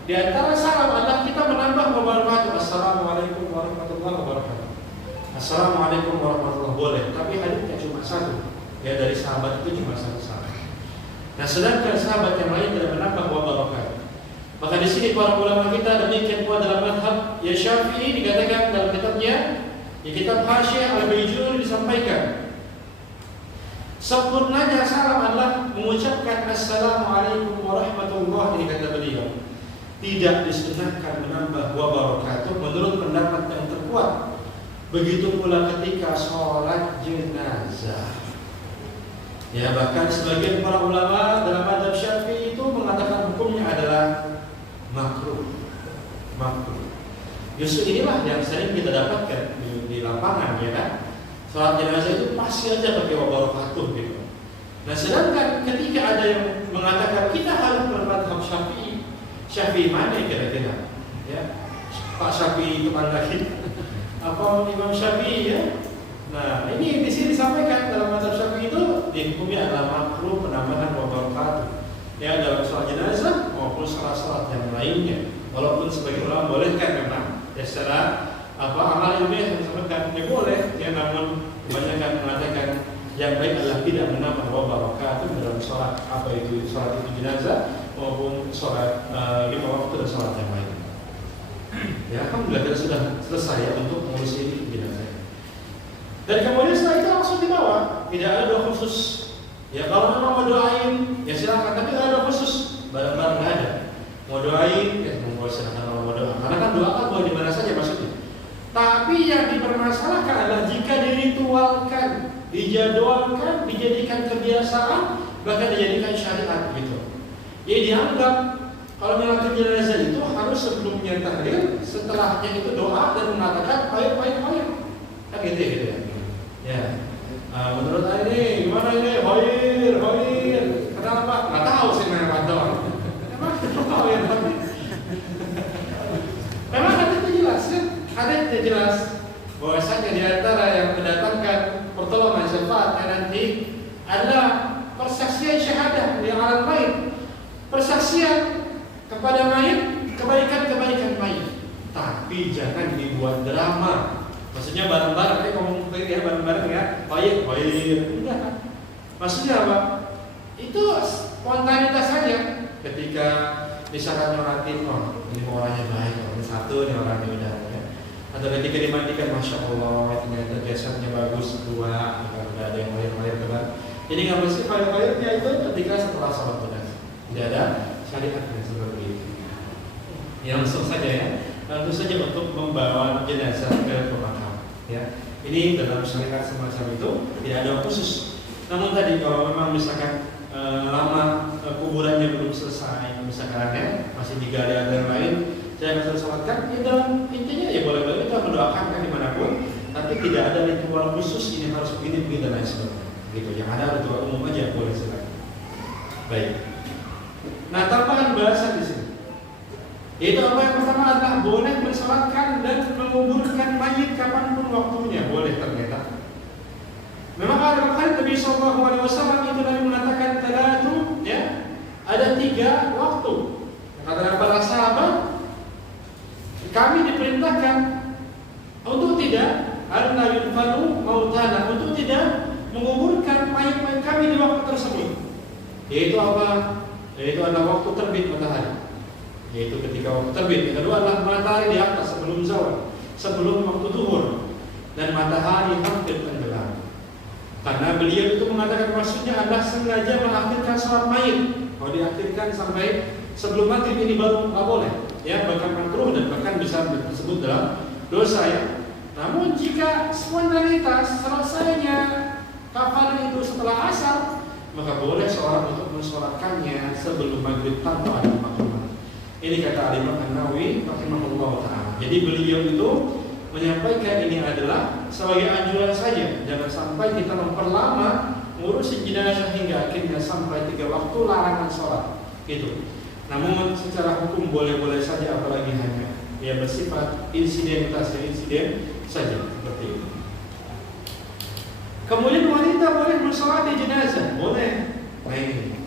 Di antara salam adalah kita menambah wabarakatuh. Assalamualaikum warahmatullahi wabarakatuh. Assalamualaikum warahmatullahi boleh, tapi hadisnya cuma satu. Ya dari sahabat itu cuma satu sahabat. Nah, sedangkan sahabat yang lain tidak menambah wabarakatuh. Maka di sini para ulama kita demikian pula dalam mazhab ya Syafi'i dikatakan dalam kitabnya, di kitab Hasyiah Al-Baijuri disampaikan sempurnanya salam adalah mengucapkan Assalamualaikum warahmatullahi ini kata beliau. Tidak disunahkan menambah wabarakatuh menurut pendapat yang terkuat. Begitu pula ketika sholat jenazah. Ya bahkan sebagian para ulama dalam mazhab Syafi'i itu mengatakan hukumnya adalah makruh. Justru inilah yang sering kita dapatkan di lapangan, ya kan? Salat jenazah itu pasti aja pakai wabarakatuh gitu. Nah, sedangkan ketika ada yang mengatakan kita harus bermadhab Syafi'i mana kira-kira? Ya, Pak Syafi'i tetangga kita, apa Imam Syafi'i ya? Nah, ini di sini disampaikan dalam mazhab Syafi'i itu dihukumi adalah makruh penambahan wabarakatuh. Ya, dalam salat jenazah maupun salat-salat yang lainnya. Walaupun sebagai ulama bolehkan memang ya secara amal ilmiah yang disampaikan ya boleh, ya namun kebanyakan mengatakan yang baik adalah tidak menambah wabarakatuh dalam sholat, apa itu sholat itu jenazah maupun sholat 5 waktu dan sholat yang lain. Ya, alhamdulillah kita sudah selesai ya untuk mengurusi jenazah. Dan kemudian setelah itu langsung dibawa, tidak ada doa khusus. Ya kalau memang mau doain ya silakan, tapi tidak ada khusus, barang-barang nggak ada. Mau doain ya mau silakan, mau doa. Karena kan doa kan boleh di mana saja maksudnya. Tapi yang dipermasalahkan adalah jika diritualkan, dijadwalkan, dijadikan kebiasaan, bahkan dijadikan syariat gitu. Jadi dianggap kalau melakukan jenazah itu harus sebelumnya tahlil, setelahnya itu doa dan mengatakan payah. Kan gitu ya. Ya. Menurut saya ini gimana ini? Hoir. Kenapa? Nggak tahu sih memang doang. Emang tahu ya tapi. Memang hadisnya jelas ya. Hadisnya jelas bahwasanya di antara yang mendatangkan pertolongan syafaatnya nanti adalah persaksian syahadah yang alam mayit, persaksian kepada mayit, kebaikan mayit. Tapi jangan dibuat drama. Maksudnya bareng-bareng, ngomong ya bareng-bareng ya, hoir. Enggak kan? Maksudnya apa? Itu spontanitas saja. Ketika misalkan nyoratin, oh ini orangnya baik, ini satu, ini orangnya udah ya. Atau ketika dimandikan, masya Allah, ternyata jasanya bagus, dua, udah ada yang hoir teman. Jadi nggak mesti hoir-hoirnya itu ketika setelah sholat jenazah. Tidak ada syariatnya seperti itu. Yang langsung saja ya, langsung saja untuk membawa jenazah ke pemakaman. Ya, ini dalam syariat semacam itu tidak ada khusus. Namun tadi kalau memang misalkan lama kuburannya belum selesai, misalkan masih digali ada yang lain, saya akan sholatkan. Ya dalam intinya ya boleh-boleh kita mendoakan kan dimanapun, tapi tidak ada ritual khusus ini harus begini dan lain sebagainya. Gitu. Yang ada ritual umum aja boleh silakan. Baik. Nah, tambahan bahasa di sini. Itu apa yang pertama adalah boleh bersolatkan dan menguburkan mayit kapanpun waktunya, boleh ternyata. Memang ada hadis Nabi Sallallahu Alaihi Wasallam itu Nabi mengatakan talatu, ya, ada 3 waktu. Kata para sahabat, kami diperintahkan untuk tidak yudfanu mautana, untuk tidak menguburkan mayit-mayit kami di waktu tersebut. Yaitu apa? Yaitu adalah waktu terbit matahari. Yaitu ketika waktu terbit. Yang kedua adalah matahari di atas sebelum zawal, sebelum waktu zuhur, dan matahari hampir tenggelam. Karena beliau itu mengatakan maksudnya adalah sengaja mengakhirkan sholat mayit. Kalau diakhirkan sampai sebelum maghrib ini baru nggak boleh, ya bahkan makruh dan bahkan bisa disebut dalam dosa ya. Namun jika spontanitas selesainya kafaran itu setelah asar, maka boleh seorang untuk mensolatkannya sebelum maghrib tanpa ada makruh. Ini kata Imam An-Nawawi rahimahullah ta'ala. Jadi beliau itu menyampaikan ini adalah sebagai anjuran saja. Jangan sampai kita memperlama ngurusin jenazah hingga akhirnya sampai 3 waktu larangan sholat. Gitu. Namun secara hukum boleh-boleh saja, apalagi hanya ya bersifat insiden saja seperti itu. Kemudian wanita boleh mensolati jenazah, boleh. Nah ini.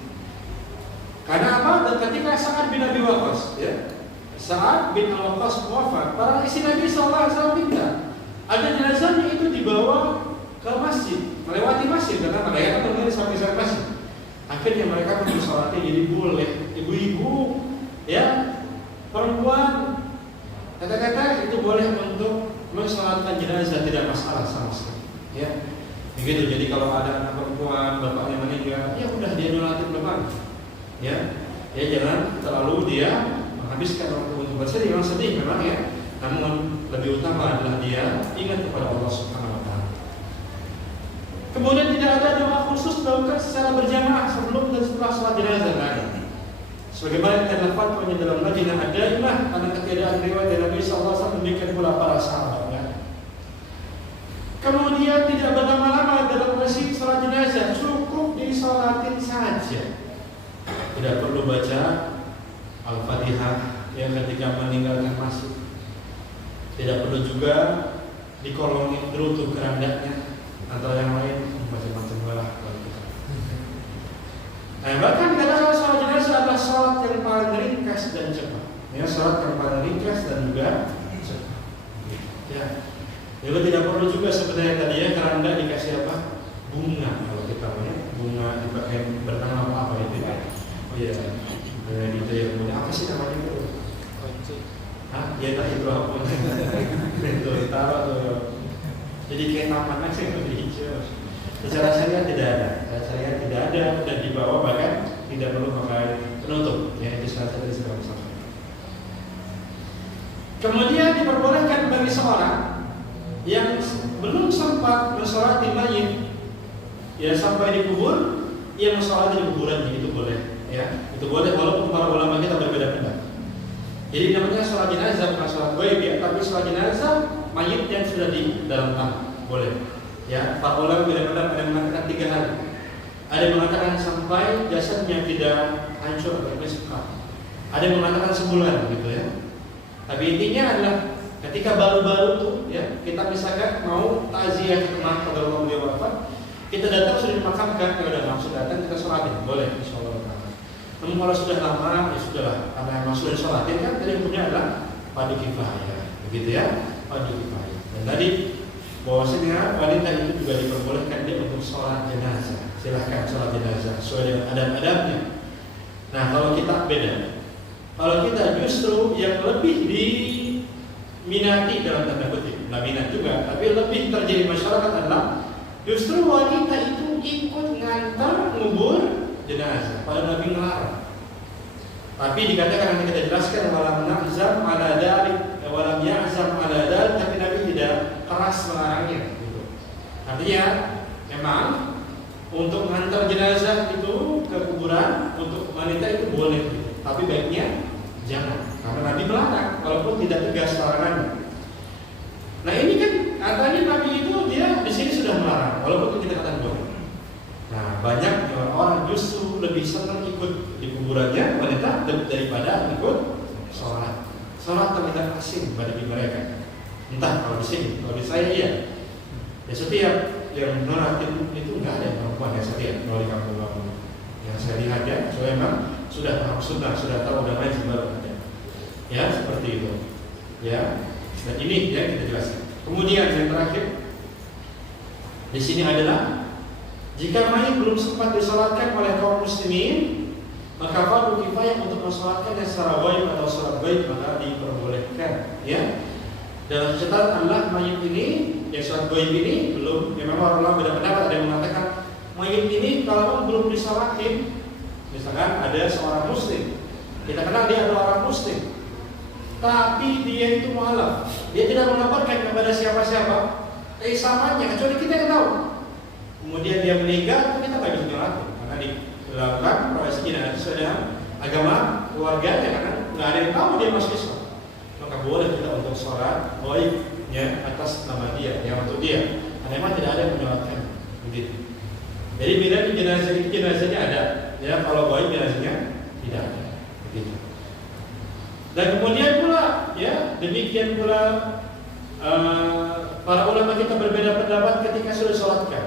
Karena apa? Dan ketika Sa'ad bin Abi Waqqas, ya, Sa'ad bin Abi Waqqas wafat, para istri Nabi SAW minta agar jenazahnya itu dibawa ke masjid, melewati masjid, karena mereka terjadi sampai masjid. Akhirnya mereka pun mensolati, jadi boleh ibu-ibu, ya, perempuan, kata-kata itu boleh untuk mensolatkan jenazah, tidak masalah sama sekali. Ya, begitu. Jadi kalau ada anak perempuan, bapaknya meninggal, ya udah dia nyolatin depan. Ya jangan terlalu dia menghabiskan waktu untuk bersedih. Memang sedih memang ya, namun lebih utama adalah dia ingat kepada Allah Subhanahu Wa Taala. Kemudian tidak ada doa khusus dilakukan secara berjamaah sebelum dan setelah sholat jenazah, nggak ada. Sebagaimana yang terdapat dalam Madinah Ad-Daimah, karena ketiadaan riwayat dari Nabi SAW demikian pula para sahabat kan. Kemudian tidak berlama-lama dalam prosesi sholat jenazah, cukup disolatin saja. Tidak perlu baca Al-Fatihah yang ketika meninggalkan masjid. Tidak perlu juga dikolongin dulu tuh kerandanya atau yang lain macam-macam lah. Bahkan dikatakan sholat jenazah adalah sholat yang paling ringkas dan cepat. Ya, sholat yang paling ringkas dan juga cepat. Ya, jadi tidak perlu juga sebenarnya tadi ya keranda dikasih apa? Bunga kalau kita punya bunga dipakai bernama apa itu ya? Iya, gitu ya. Apa sih namanya itu? Hah? Ya tak itu apa? Itu taruh tuh. Jadi kayak taman aja yang hijau. Secara syariat tidak ada, dan dibawa bahkan tidak perlu pakai penutup. Ya, itu salah satu sebab saja. Kemudian diperbolehkan bagi seorang yang belum sempat mensolati mayit, ya sampai dikubur, ia mensolati di kuburannya, itu boleh. Ya, itu boleh walaupun para ulama kita berbeda pendapat. Jadi namanya sholat jenazah bukan sholat gaib ya, tapi sholat jenazah mayit yang sudah di dalam tanah boleh. Ya, para ulama berbeda-beda, ada yang mengatakan 3 hari, ada yang mengatakan sampai jasadnya tidak hancur atau rusak, ada yang mengatakan sebulan gitu ya. Tapi intinya adalah ketika baru-baru tuh ya kita misalkan mau takziah teman pada Allah beliau wafat, kita datang sudah dimakamkan, ya udah langsung datang kita sholatin, boleh insyaallah. Namun kalau sudah lama ya sudahlah, karena memang sudah disolatin kan, tadi punya adalah fardu kifayah, begitu ya, fardu kifayah. Dan tadi bahwasanya wanita itu juga diperbolehkan dia untuk sholat jenazah. Silahkan sholat jenazah sesuai dengan adab-adabnya. Nah kalau kita beda, kalau kita justru yang lebih diminati dalam tanda kutip, nggak minat juga, tapi lebih terjadi masyarakat adalah justru wanita itu ikut ngantar ngubur jenazah. Pada Nabi ngelarang. Tapi dikatakan nanti kita jelaskan walam na'zam ala dalik, walam ya'zam ala dalik, tapi Nabi tidak keras melarangnya gitu. Artinya memang untuk mengantar jenazah itu ke kuburan untuk wanita itu boleh gitu. Tapi baiknya jangan, karena Nabi melarang walaupun tidak tegas larangannya. Nah ini kan artinya Nabi itu dia di sini sudah melarang walaupun kita katakan boleh. Nah banyak orang justru lebih senang ikut di kuburannya wanita daripada ikut sholat. Sholat terlihat asing bagi mereka. Entah kalau di sini, kalau di saya iya. Ya setiap yang noratin itu nggak ada perempuan ya setiap kalau di kampung-kampung. Yang saya lihat ya, soalnya memang sudah sudah tahu udah main baru ada. Ya seperti itu. Ya, dan ini ya kita jelaskan. Kemudian yang terakhir di sini adalah jika mayit belum sempat disolatkan oleh kaum muslimin, maka fardu kifayah untuk mensolatkannya secara gaib atau sholat gaib maka diperbolehkan. Ya. Dalam catatan adalah mayit ini, yang sholat gaib ini belum. Memang orang beda pendapat, ada yang mengatakan mayit ini kalau belum disolatin, misalkan ada seorang muslim, kita kenal dia adalah orang muslim, tapi dia itu mualaf, dia tidak melaporkan kepada siapa-siapa keislamannya kecuali kita yang tahu. Kemudian dia meninggal, kita nggak bisa nyolatin karena dilakukan prosesi jenazah sesuai dengan agama keluarganya, karena nggak ada yang tahu dia masuk Islam. Maka boleh kita untuk sholat gaibnya atas nama dia, yang untuk dia. Karena memang tidak ada yang menyolatkan, begitu. Jadi bila di jenazah itu jenazahnya ada, ya kalau gaib jenazahnya tidak ada, begitu. Dan kemudian pula, ya demikian pula para ulama kita berbeda pendapat ketika sudah sholatkan.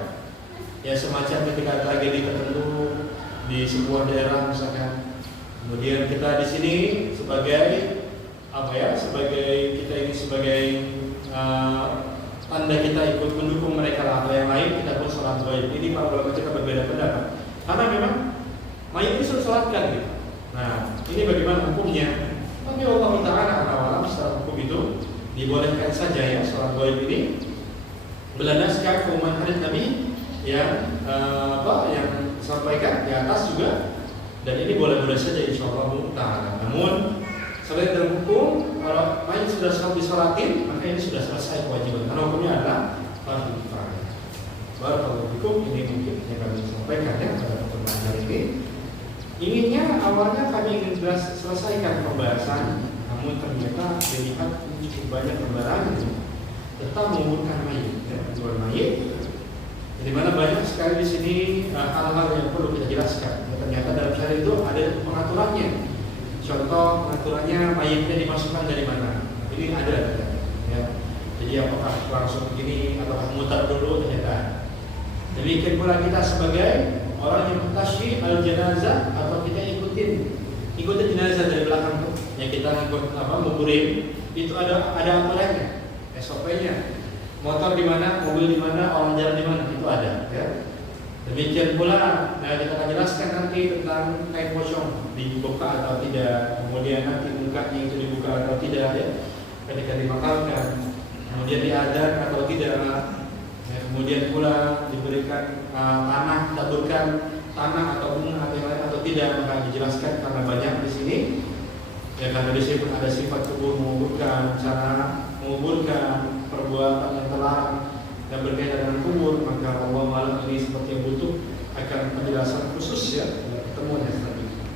Ya semacam ketika tragedi tertentu di sebuah daerah misalkan, kemudian kita di sini sebagai apa ya, sebagai kita ini sebagai tanda kita ikut mendukung mereka lah atau yang lain, kita pun sholat gaib. Ini para ulama kita berbeda pendapat karena memang mayit itu sholatkan gitu. Nah ini bagaimana hukumnya? Tapi Allah Taala alam secara hukum itu dibolehkan saja ya sholat gaib ini berlandaskan keumuman hadis Nabi yang yang disampaikan di atas juga, dan ini boleh-boleh saja insyaallah taala. Namun selain dalam hukum kalau mayit sudah disolatin maka ini sudah selesai kewajiban karena hukumnya adalah fardu kifayah. Barakallahu fikum, ini mungkin yang kami sampaikan ya pada pertemuan hari ini. Inginnya awalnya kami ingin selesaikan pembahasan, namun ternyata dilihat cukup banyak pembarangan tetap menguburkan mayit, menjual mayit. Di mana banyak sekali di sini hal-hal yang perlu kita jelaskan. Ternyata dalam syariat itu ada pengaturannya. Contoh pengaturannya mayitnya dimasukkan dari mana? Ini ada. Ya. Jadi apakah langsung begini atau mutar dulu ternyata. Demikian pula kita sebagai orang yang tasyi al-janazah atau kita ikutin jenazah dari belakang tuh. Yang kita ikut nguburin itu ada aturannya, SOP-nya. Motor di mana, mobil di mana, orang jalan di mana itu ada. Ya. Demikian pula, kita akan jelaskan nanti tentang kain pocong dibuka atau tidak, kemudian nanti mukanya itu dibuka atau tidak, ya. Ketika dimakamkan, kemudian diadan atau tidak, ya. Kemudian pula diberikan tanah, taburkan tanah atau bunga atau yang lain atau tidak, maka dijelaskan karena banyak di sini. Ya, karena di sini pun ada sifat kubur menguburkan, cara menguburkan, perbuatan yang terlarang dan berkaitan dengan kubur, maka Allah malam ini seperti yang butuh akan penjelasan khusus ya dalam pertemuan yang selanjutnya.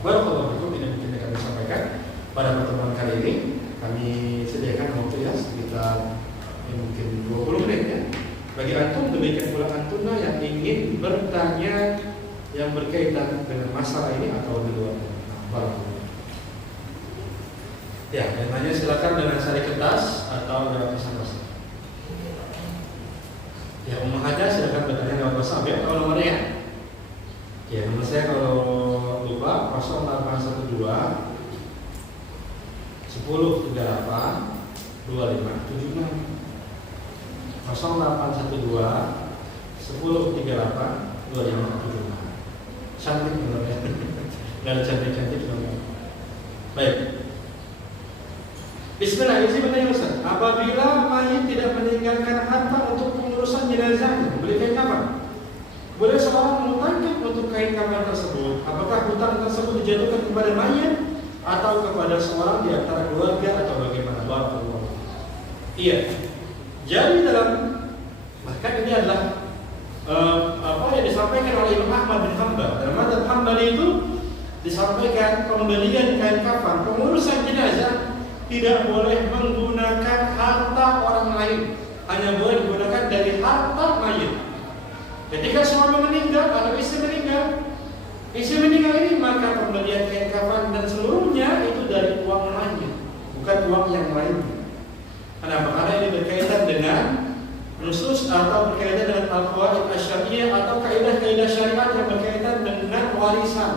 Barakallahu fikum, ini mungkin akan disampaikan pada pertemuan kali ini. Kami sediakan waktu ya sekitar mungkin 20 menit ya. Bagi antum, demikian pula antuna yang ingin bertanya yang berkaitan dengan masalah ini atau di luar. Ya, yang nanya silakan dengan sari kertas atau dengan pesan-pesan. Ya, Umum Haja silakan bertanya lewat WhatsApp ya. Kalau nomornya, ya nomor saya kalau lupa 0812 1038 2576 0812 1038 2576. Cantik nomornya. Nggak ada cantik-cantik nomor. Baik. Bismillahirrahmanirrahim. Ustaz, apabila mayit tidak meninggalkan harta untuk pengurusan jenazahnya, beli kain kafan, boleh seorang mengutangkan untuk kain kafan tersebut? Apakah hutang tersebut dijatuhkan kepada mayit atau kepada seorang di antara keluarga atau bagaimana? Barakallahu. Iya. Jadi dalam bahkan ini adalah apa yang disampaikan oleh Imam Ahmad bin Hanbal. Dalam mazhab Hambali itu disampaikan pembelian kain kafan, pengurusan jenazah tidak boleh menggunakan harta orang lain, hanya boleh digunakan dari harta mayit. Ketika suami meninggal atau istri meninggal ini, maka pembelian kain kafan dan seluruhnya itu dari uang mayit, bukan uang yang lainnya. Kenapa? Karena ini berkaitan dengan nusus atau berkaitan dengan al-qawaid asy-syar'iyyah atau kaidah-kaidah syariat yang berkaitan dengan warisan.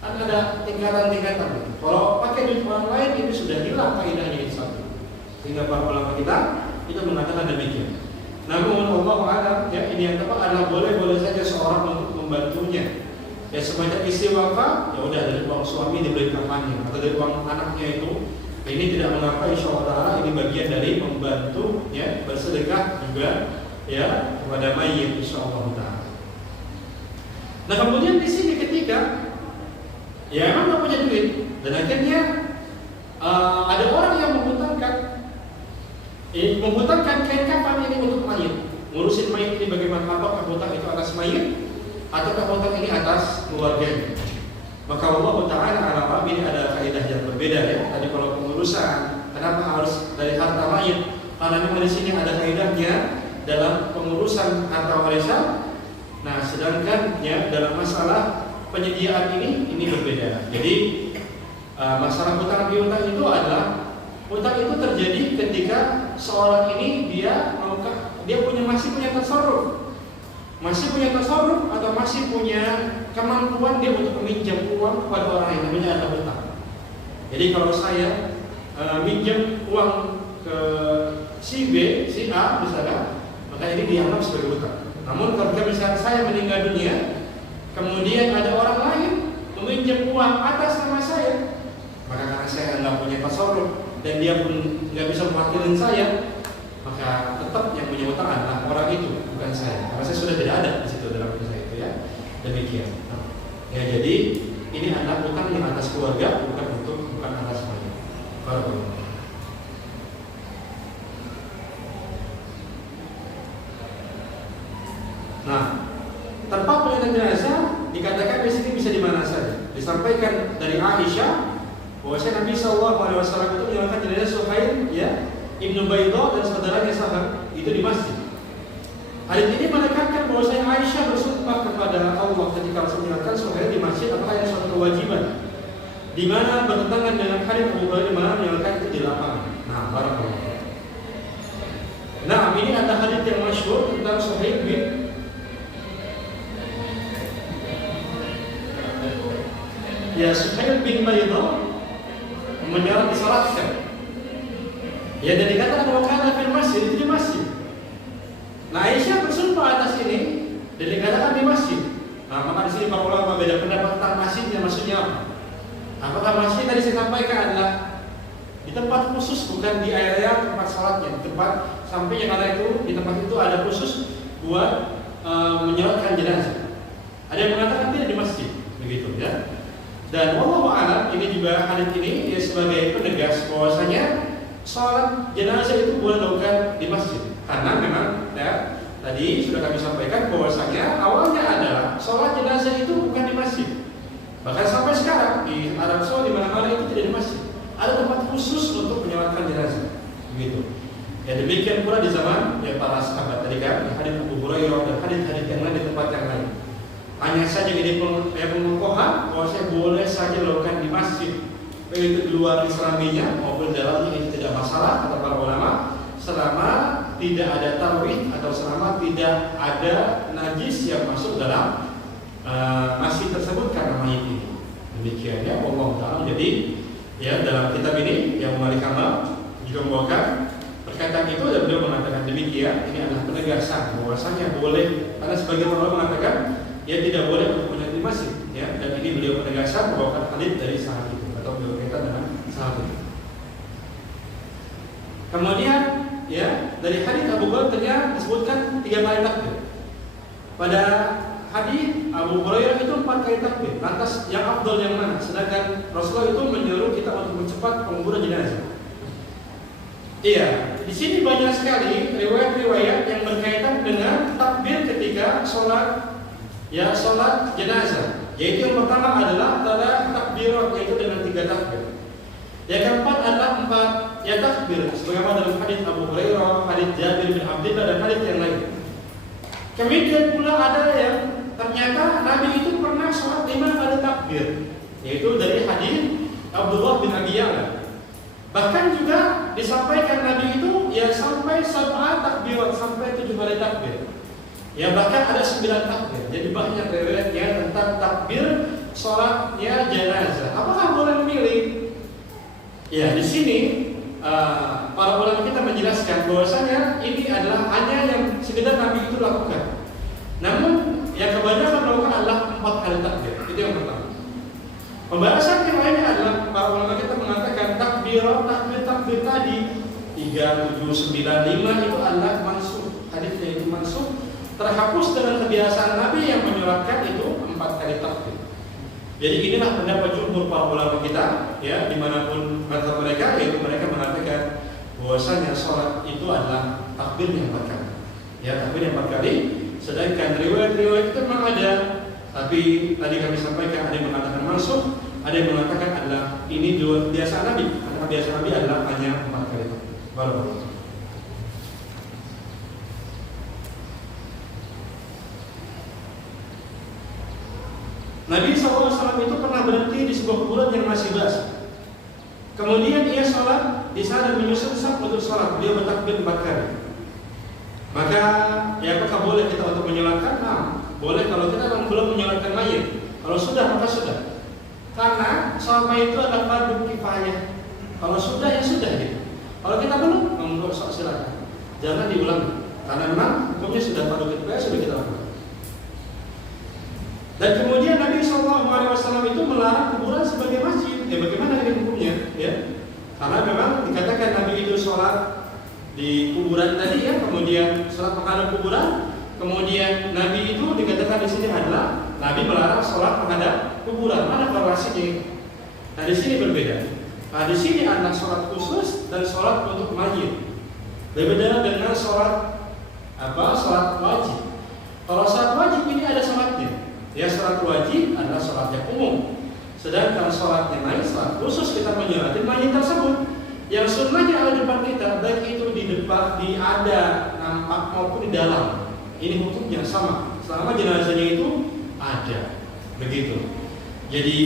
Kan ada tingkatan-tingkatan. Kalau pakai duit orang lain ini sudah hilang kaidahnya itu satu. Sehingga para ulama kita itu mengatakan demikian. Namun Allah a'lam ya, ini yang tepat adalah boleh-boleh saja seorang untuk membantunya. Ya semacam istri wafat, ya udah dari uang suami diberi kafannya atau dari uang anaknya itu. Ini tidak mengapa, insyaallah taala ini bagian dari membantu ya bersedekah juga ya kepada mayit insyaallah taala. Nah, kemudian di sini ketika ya emang nggak punya duit dan akhirnya ada orang yang menghutangkan kain kafan ini untuk mayit, ngurusin mayit ini bagaimana? Apakah hutang itu atas mayit ataukah hutang ini atas keluarganya? Maka Allah Ta'ala alam ini ada kaidah yang berbeda ya. Tadi kalau pengurusan, kenapa harus dari harta mayit? Karena memang di sini ada kaidahnya dalam pengurusan harta warisan. Nah, sedangkan ya dalam masalah penyediaan ini berbeda. Jadi masalah hutang piutang itu adalah hutang itu terjadi ketika seorang ini masih punya tasarruf atau masih punya kemampuan dia untuk meminjam uang kepada orang lain, namanya ada hutang. Jadi kalau saya minjam uang ke si B, si A misalnya, maka ini dianggap sebagai hutang. Namun kalau misalnya saya meninggal dunia, kemudian ada orang lain meminjam uang atas nama saya, maka karena saya nggak punya tasarruf dan dia pun nggak bisa mewakili saya, maka tetap yang punya hutang adalah orang itu, bukan saya. Karena saya sudah tidak ada di situ dalam hidup saya itu ya. Demikian. Ya, jadi ini adalah hutang yang atas keluarga, bukan atas saya. Barakallahu. Nah, tempat penyimpanan jenazah dikatakan di sini bisa di mana saja. Disampaikan dari Aisyah bahwasanya Nabi SAW itu menyolatkan jenazah Suhail ya Ibnu Baidah dan saudaranya Sahal itu di masjid. Hadis ini menekankan bahwasanya Aisyah bersumpah kepada Allah ketika Rasul menyolatkan Suhail di masjid apakah yang suatu kewajiban, di mana bertentangan dengan hadis Abu Hurairah di mana menyolatkan itu di lapangan. Nah, barakallahu. Nah, ini ada hadis yang masyhur tentang Suhail bin Suhail bin Baidah menyolat disalatkan. Ya, dan dikatakan bahwa kana fil masjid, itu di masjid. Nah, Aisyah bersumpah atas ini dan dikatakan di masjid. Nah, maka di sini para ulama beda pendapat tentang masjidnya maksudnya apa? Apakah masjid tadi saya sampaikan adalah di tempat khusus, bukan di area tempat salatnya, di tempat sampingnya, karena itu di tempat itu ada khusus buat menyolatkan jenazah. Ada yang mengatakan tidak di masjid, begitu ya. Dan wallahu a'lam, ini juga hadis ini ya sebagai penegas bahwasanya salat jenazah itu boleh dilakukan di masjid. Karena memang ya, tadi sudah kami sampaikan bahwasanya awalnya adalah salat jenazah itu bukan di masjid. Bahkan sampai sekarang di Arab Saudi mana-mana itu tidak di masjid. Ada tempat khusus untuk menyolatkan jenazah. Begitu. Ya demikian pula di zaman ya para sahabat tadi kan, hadis Abu Hurairah dan hadis-hadis yang lain di tempat yang lain. Hanya saja ini pengokohan bahwa saya boleh saja lakukan di masjid, baik itu di luar Islaminya maupun dalamnya, ini tidak masalah kata para ulama, selama tidak ada tarwih atau selama tidak ada najis yang masuk dalam masjid tersebut karena mayit ini. Demikian ya, Allah Ta'ala. Jadi ya dalam kitab ini yang Malik Kamal juga membawakan perkataan itu dan beliau mengatakan demikian. Ini adalah penegasan bahwasanya boleh, karena sebagian orang mengatakan ya tidak boleh untuk menyolat di masjid ya, dan ini beliau penegasan membawakan hadis dari sahabat itu atau beliau berkaitan dengan sahabat itu. Kemudian ya dari hadis Abu Hurairah disebutkan 3 kali takbir. Pada hadis Abu Hurairah itu 4 kali takbir. Lantas yang afdal yang mana? Sedangkan Rasulullah itu menyuruh kita untuk mencepat penguburan jenazah. Iya, di sini banyak sekali riwayat-riwayat yang berkaitan dengan takbir ketika sholat jenazah. Yaitu yang pertama adalah pada takbirat, yaitu dengan 3 takbir. Yang keempat adalah 4 ya takbir, sebagaimana dalam hadis Abu Hurairah, hadis Jabir bin Abdullah dan hadis yang lain. Kemudian pula ada yang ternyata Nabi itu pernah sholat 5 kali takbir, yaitu dari hadis Abdullah bin Abi Ya'la. Bahkan juga disampaikan Nabi itu ya sampai 7 takbirat, sampai 7 kali takbir. Ya bahkan ada 9 takbir. Jadi banyak riwayatnya tentang takbir sholatnya jenazah. Apakah boleh memilih? Ya di sini para ulama kita menjelaskan bahwasanya ini adalah hanya yang sekedar Nabi itu lakukan. Namun yang kebanyakan melakukan adalah 4 kali takbir. Itu yang pertama. Pembahasan yang lainnya adalah para ulama kita mengatakan takbir tadi 3, 7, 9, 5 itu adalah mansukh. Hadisnya itu mansukh, terhapus dengan kebiasaan Nabi yang menyolatkan itu 4 kali takbir. Jadi inilah pendapat jumhur para ulama kita, ya dimanapun mazhab mereka, yaitu mereka mengatakan bahwasanya sholat itu adalah takbir yang 4 kali. Ya takbir yang 4 kali. Sedangkan riwayat-riwayat itu memang ada, tapi tadi kami sampaikan ada yang mengatakan mansukh, ada yang mengatakan adalah ini biasa Nabi. Karena biasa Nabi adalah hanya 4 kali takbir. Barakallahu. Nabi SAW itu pernah berhenti di sebuah kuburan yang masih basah. Kemudian ia sholat di sana menyusun saf untuk sholat. Dia bertakbir 4 kali. Maka ya apakah boleh kita untuk menyolatkan? Nah, boleh kalau kita belum menyolatkan mayit. Kalau sudah maka sudah. Karena sholat mayit itu adalah fardu kifayah. Kalau sudah ya sudah gitu. Kalau kita belum, monggo silakan. Jangan diulang. Karena memang hukumnya sudah fardu kifayah, sudah kita lakukan. Dan kemudian Nabi SAW itu melarang kuburan sebagai masjid. Ya bagaimana ini hukumnya? Ya, karena memang dikatakan Nabi itu sholat di kuburan tadi ya, kemudian sholat menghadap kuburan. Kemudian Nabi itu dikatakan di sini adalah Nabi melarang sholat menghadap kuburan. Mana korelasinya? Nah di sini berbeda. Nah di sini adalah sholat khusus dan sholat untuk mayit. Berbeda dengan sholat sholat wajib. Kalau sholat wajib ini ada sholatnya. Ya sholat wajib adalah sholat yang umum. Sedangkan sholat yang lain, sholat khusus kita baik itu di depan, di ada nampak maupun di dalam, ini hukumnya sama. Selama jenazahnya itu ada, begitu. Jadi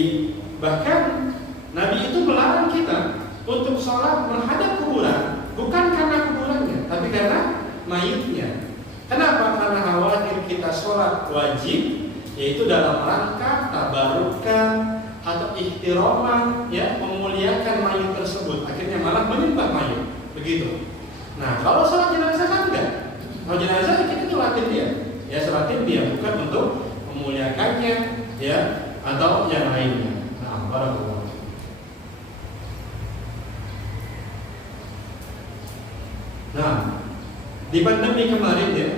bahkan Nabi itu melarang kita untuk sholat menghadap kuburan, bukan karena kuburannya, tapi karena mayitnya. Kenapa? Karena khawatir kita sholat wajib, yaitu dalam rangka tabarukan atau ihtiraman, ya, memuliakan mayit tersebut. Akhirnya malah menyembah mayit, begitu. Nah, kalau sholat jenazah kan enggak. Kalau jenazah kita sholatin dia, ya, sholatin dia bukan untuk memuliakannya, ya, atau yang lainnya. Nah, barakallahu. Nah, di pandemi kemarin ya,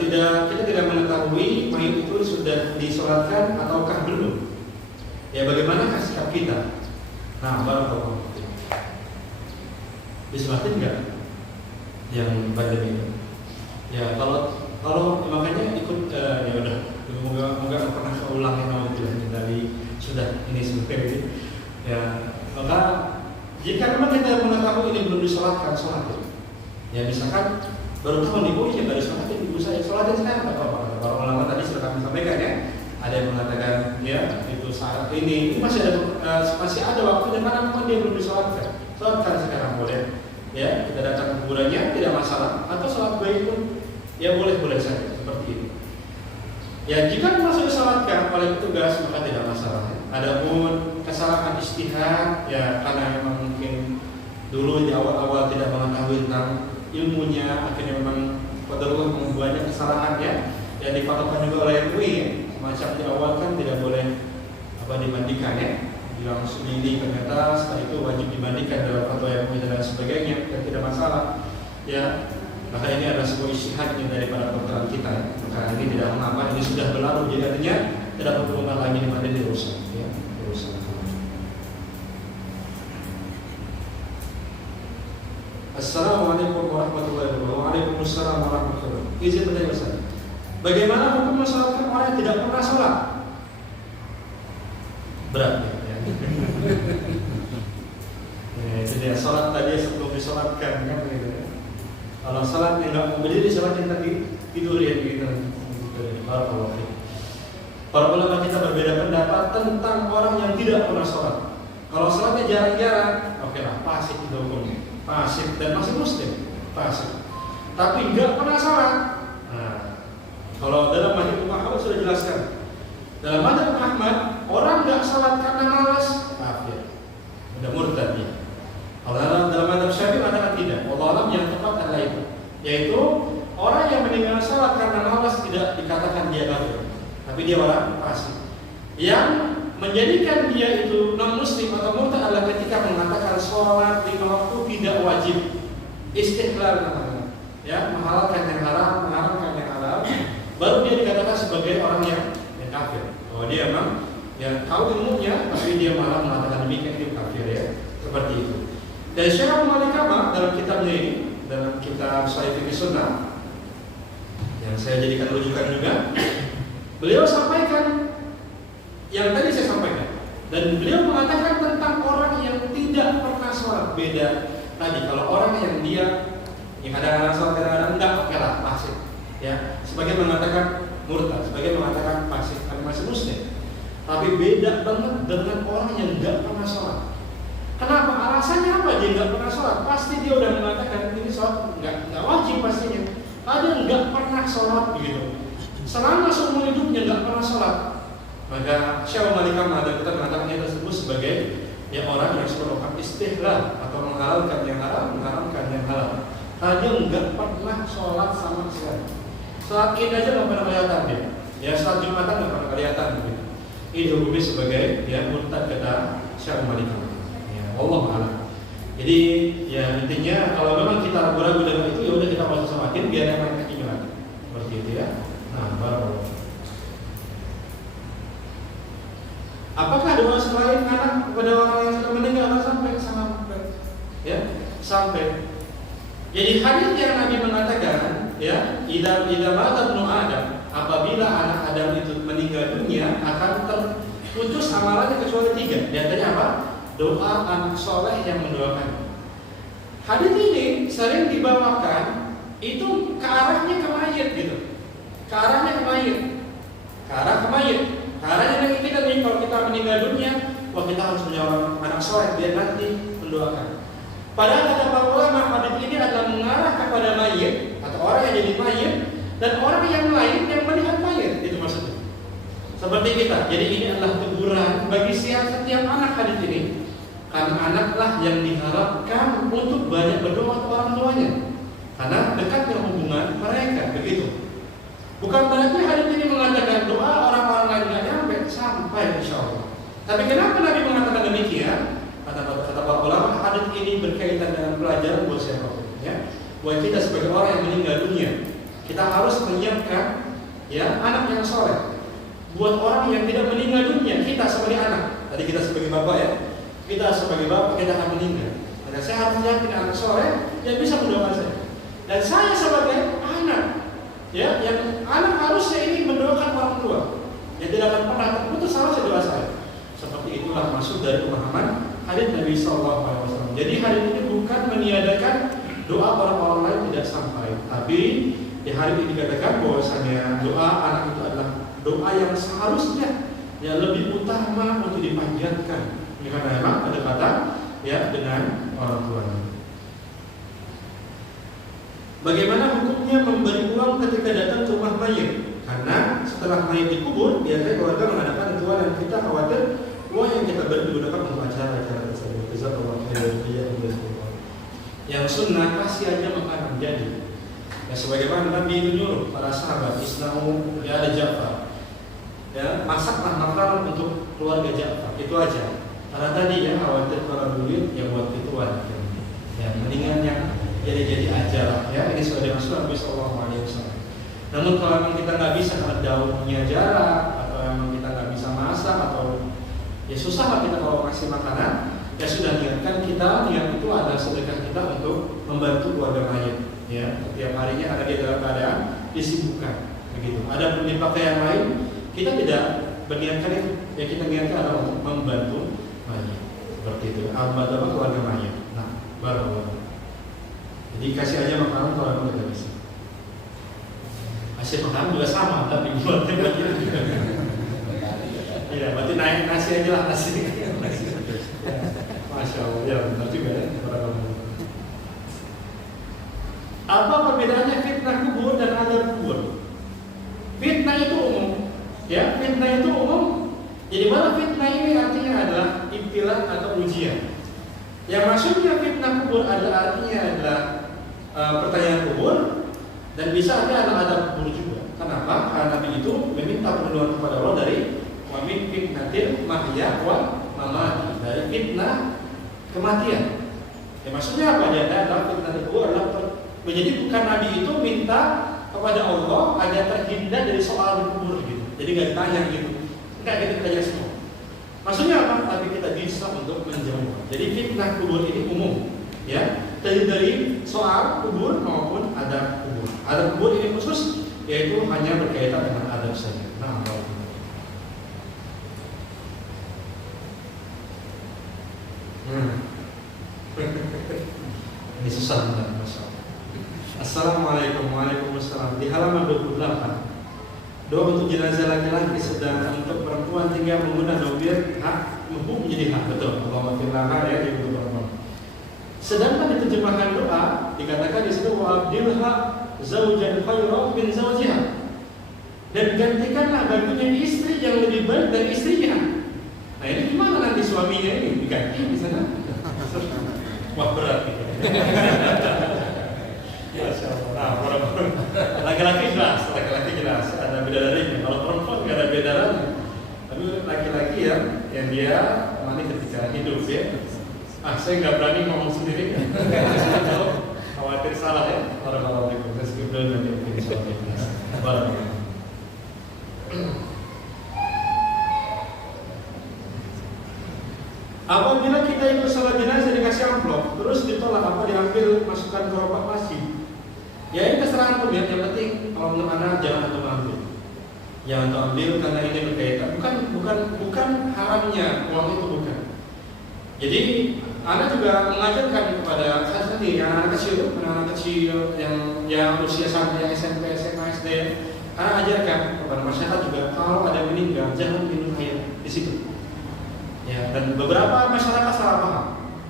kita tidak mengetahui mayit itu sudah disolatkan ataukah belum. Ya, bagaimana sikap kita? Nah, barakallahu. Disolatin enggak yang pandemi itu? Ya, kalau makanya ikut, ya udah, moga pernah keulangi alhamdulillah dari sudah ini sebenarnya. Ya, maka jika memang kita mengetahui ini belum disolatkan, sholatin. Ya, misalkan baru tahu nih, oh iya nggak disolatin ibu saya, sholatin saya nggak apa-apa. Para ulama tadi sudah kami sampaikan ya. Ada yang mengatakan ya itu saat ini masih ada waktunya karena memang dia belum disolatkan. Sholatkan sekarang boleh. Ya, kita datang ke kuburannya tidak masalah, atau sholat baik pun ya boleh saja seperti itu. Ya, jika masuk disolatkan oleh petugas maka tidak masalah. Adapun kesalahan istihad ya karena memang mungkin dulu di awal-awal tidak mengetahui tentang ilmunya, akhirnya memang qadarullah membuatnya kesalahan ya, dan dipatokkan juga oleh MUI ya. Semacam di awal kan tidak boleh dimandikan ya, bilang ini ternyata setelah itu wajib dimandikan dalam fatwa MUI dan sebagainya, dan tidak masalah ya. Maka ini adalah sebuah istihadnya daripada peraturan kita ya. Maka ini tidak mengapa, ini sudah berlalu, jadi artinya tidak perlu lagi dimandi dirusak ya, dirusak. Assalamualaikum warahmatullahi wabarakatuh. Waalaikumsalam warahmatullahi wabarakatuh. Izin bertanya Ustaz, bagaimana hukum mensolatkan orang yang tidak pernah sholat? Berat ya. Jadi sholat tadi sebelum disolatkan kan gitu ya. Kalau sholat yang nggak mau berdiri, sholat yang tadi tidur ya gitu. Para ulama kita berbeda pendapat tentang orang yang tidak pernah sholat. Kalau sholatnya jarang-jarang, oke lah, fasik itu hukumnya. Fasik dan masih muslim, fasik. Tapi nggak pernah sholat. Nah, kalau dalam mazhab Ahmad sudah jelaskan. Dalam mazhab Ahmad, orang nggak sholat karena malas, kafir, udah murtad dia. Kalau dalam mazhab Syafi'i mengatakan tidak. Allah alam yang tepat adalah itu, yaitu orang yang meninggalkan sholat karena malas tidak dikatakan dia kafir, tapi dia orang fasik. Yang menjadikan dia itu non muslim atau murtad adalah ketika mengatakan sholat 5 waktu tidak wajib, istihlal namanya, ya, menghalalkan yang haram, mengharamkan yang halal, baru dia dikatakan sebagai orang yang kafir. Bahwa dia memang ya tahu ilmunya, tapi dia malah mengatakan demikian, itu kafir ya, seperti itu. Dan Syekh Muhammad Kamal dalam kitabnya ini, dalam kitab Sahih Fiqh Sunnah yang saya jadikan rujukan juga, beliau sampaikan yang tadi saya sampaikan, dan beliau mengatakan tentang orang yang tidak pernah sholat. Beda tadi, kalau orang yang dia yang kadang-kadang sholat, kadang-kadang enggak, oke lah, fasik ya, sebagai mengatakan murtad, sebagai mengatakan fasik, tapi masih muslim. Tapi beda banget dengan orang yang enggak pernah sholat. Kenapa? Alasannya apa dia enggak pernah sholat? Pasti dia udah mengatakan ini sholat enggak wajib pastinya. Ada enggak pernah sholat begitu, selama seumur hidupnya enggak pernah sholat. Maka Syekh Malik Kamal kita mengatakan yang tersebut sebagai ya orang yang sudah melakukan istihlal atau menghalalkan yang haram, mengharamkan yang halal. Dia enggak pernah sholat sama sekali. Sholat Id aja enggak pernah kelihatan dia. Ya, sholat Jumatan enggak pernah kelihatan gitu. Ini hukumnya sebagai ya murtad kata Syekh Malik Kamal. Ya, Allah a'lam. Jadi ya intinya kalau memang kita ragu-ragu dengan itu, ya udah kita masuk semakin biar yang lain kakinya lagi. Seperti itu ya. Nah, barakallahu. Apakah doa selain anak kepada orang yang sudah meninggal sampai ya sampai? Jadi hadis yang Nabi mengatakan ya, idza mata ibnu Adam, apabila anak Adam itu meninggal dunia akan terputus amalannya kecuali 3. Di antaranya apa? Doa anak soleh yang mendoakan. Hadis ini sering dibawakan itu ke arahnya ke mayit gitu. Ke arahnya ke mayit. Ke arah ke mayit. Ke arahnya dengan kita nih, kalau kita meninggal dunia, wah kita harus punya anak soleh biar nanti mendoakan. Padahal kata para ulama, hadis ini adalah mengarah kepada mayit atau orang yang jadi mayit dan orang yang lain yang melihat mayit, itu maksudnya. Seperti kita. Jadi ini adalah teguran bagi setiap anak hadis ini. Karena anaklah yang diharapkan untuk banyak berdoa ke orang tuanya. Karena dekatnya hubungan mereka, begitu. Bukan berarti hadis ini mengatakan doa orang-orang lain tidak nyampe sampai insya Allah. Tapi kenapa Nabi mengatakan demikian? Kata para ulama, hadis ini berkaitan dengan pelajaran buat siapa pun, ya. Buat kita sebagai orang yang meninggal dunia, kita harus menyiapkan ya anak yang soleh. Buat orang yang tidak meninggal dunia, kita sebagai anak, tadi kita sebagai bapak ya, kita sebagai bapak kita akan meninggal. Maka saya harus yakin anak soleh yang bisa mendoakan saya. Dan saya sebagai anak, ya, yang anak harusnya ini mendoakan orang tua, yang tidak akan pernah terputus harusnya doa saya. Seperti itulah maksud dari pemahaman hadis Nabi SAW. Jadi hadis ini bukan meniadakan doa orang-orang lain tidak sampai, tapi di hari ini dikatakan bahwasanya doa anak itu adalah doa yang seharusnya yang lebih utama untuk dipanjatkan. Ini karena memang ada kata ya dengan orang tuanya. Bagaimana hukumnya memberi uang ketika datang ke rumah mayit? Karena setelah mayit dikubur, biasanya keluarga mengadakan ritual yang kita khawatir uang yang kita beri digunakan untuk acara-acara tersebut. Yang sunnah kasih aja makanan jadi. Ya sebagaimana Nabi itu nyuruh para sahabat Isna'u ya ada Ja'far. Ya, masaklah makanan untuk keluarga Ja'far. Itu aja. Karena tadi ya khawatir kalau duit ya buat ritual. Ya mendingan yang jadi aja lah. Ya ini sudah dimaksud Nabi SAW. Namun kalau memang kita nggak bisa karena daunnya jarak atau memang kita nggak bisa masak atau ya susah lah kita kalau kasih makanan. Ya sudah niatkan kita, niat itu adalah sedekah kita untuk membantu keluarga mayit. Ya, setiap harinya ada di dalam keadaan disibukkan, begitu. Ada pun dipakai yang lain, kita tidak berniatkan itu. Ya kita niatkan adalah untuk membantu mayit, seperti itu. Membantu keluarga mayit. Nah, baru. Jadi kasih aja makanan kalau memang tidak bisa. Kasih makanan juga sama, tapi buatnya itu juga. Iya, berarti naik nasi aja lah nasi. Masya Allah, ya benar juga ya. Apa perbedaannya fitnah kubur dan azab kubur? Fitnah itu umum, ya fitnah itu umum. Jadi mana fitnah ini artinya adalah ibtilah atau ujian. Yang maksudnya fitnah kubur adalah artinya adalah pertanyaan kubur dan bisa ada azab kubur juga. Kenapa? Karena Nabi itu meminta perlindungan kepada Allah dari wa min fitnatil mahya wal mamati, dari fitnah kematian. Ya maksudnya apa? Dia adalah fitnah itu adalah jadi bukan Nabi itu minta kepada Allah agar terhindar dari soal di kubur gitu. Jadi nggak ditanya gitu. Enggak kita tanya semua. Maksudnya apa? Tapi kita bisa untuk menjawab. Jadi fitnah kubur ini umum, ya. Dari soal kubur maupun adab kubur. Adab kubur ini khusus, yaitu hanya berkaitan dengan adab saja. Nah, ini susah benar, Masya Allah. Assalamualaikum warahmatullahi wabarakatuh. Di halaman 28, doa untuk jenazah laki-laki sedang untuk perempuan tinggal menggunakan dobir hak hukum menjadi hak, betul. Allahumma firlaha ya di perempuan. Sedangkan di terjemahan doa dikatakan di situ wa abdilha zaujan khairan min zawjiha, dan gantikanlah baginya istri yang lebih baik dari istrinya. Nah ini gimana nanti suaminya ini diganti di sana? Wah berat gitu. Masya Allah. Nah, laki-laki jelas ada bidadarinya. Kalau perempuan nggak ada bidadarinya. Tapi laki-laki yang dia temani ketika hidup ya. Saya nggak berani ngomong sendiri. Khawatir salah ya. Barakallahu fiikum. Apabila kita ikut salat jenazah dikasih amplop, terus ditolak apa diambil masukkan ke rokok masjid? Ya ini terserah antum ya. Yang penting kalau menurut anak jangan antum ambil. Jangan antum ambil karena ini berkaitan bukan haramnya uang itu bukan. Jadi Anda juga mengajarkan kepada saya sendiri anak-anak kecil yang usia sampai SMP, SMA, SD. Anda ajarkan kepada masyarakat juga kalau ada meninggal jangan minum air di situ. Ya, dan beberapa masyarakat salah paham.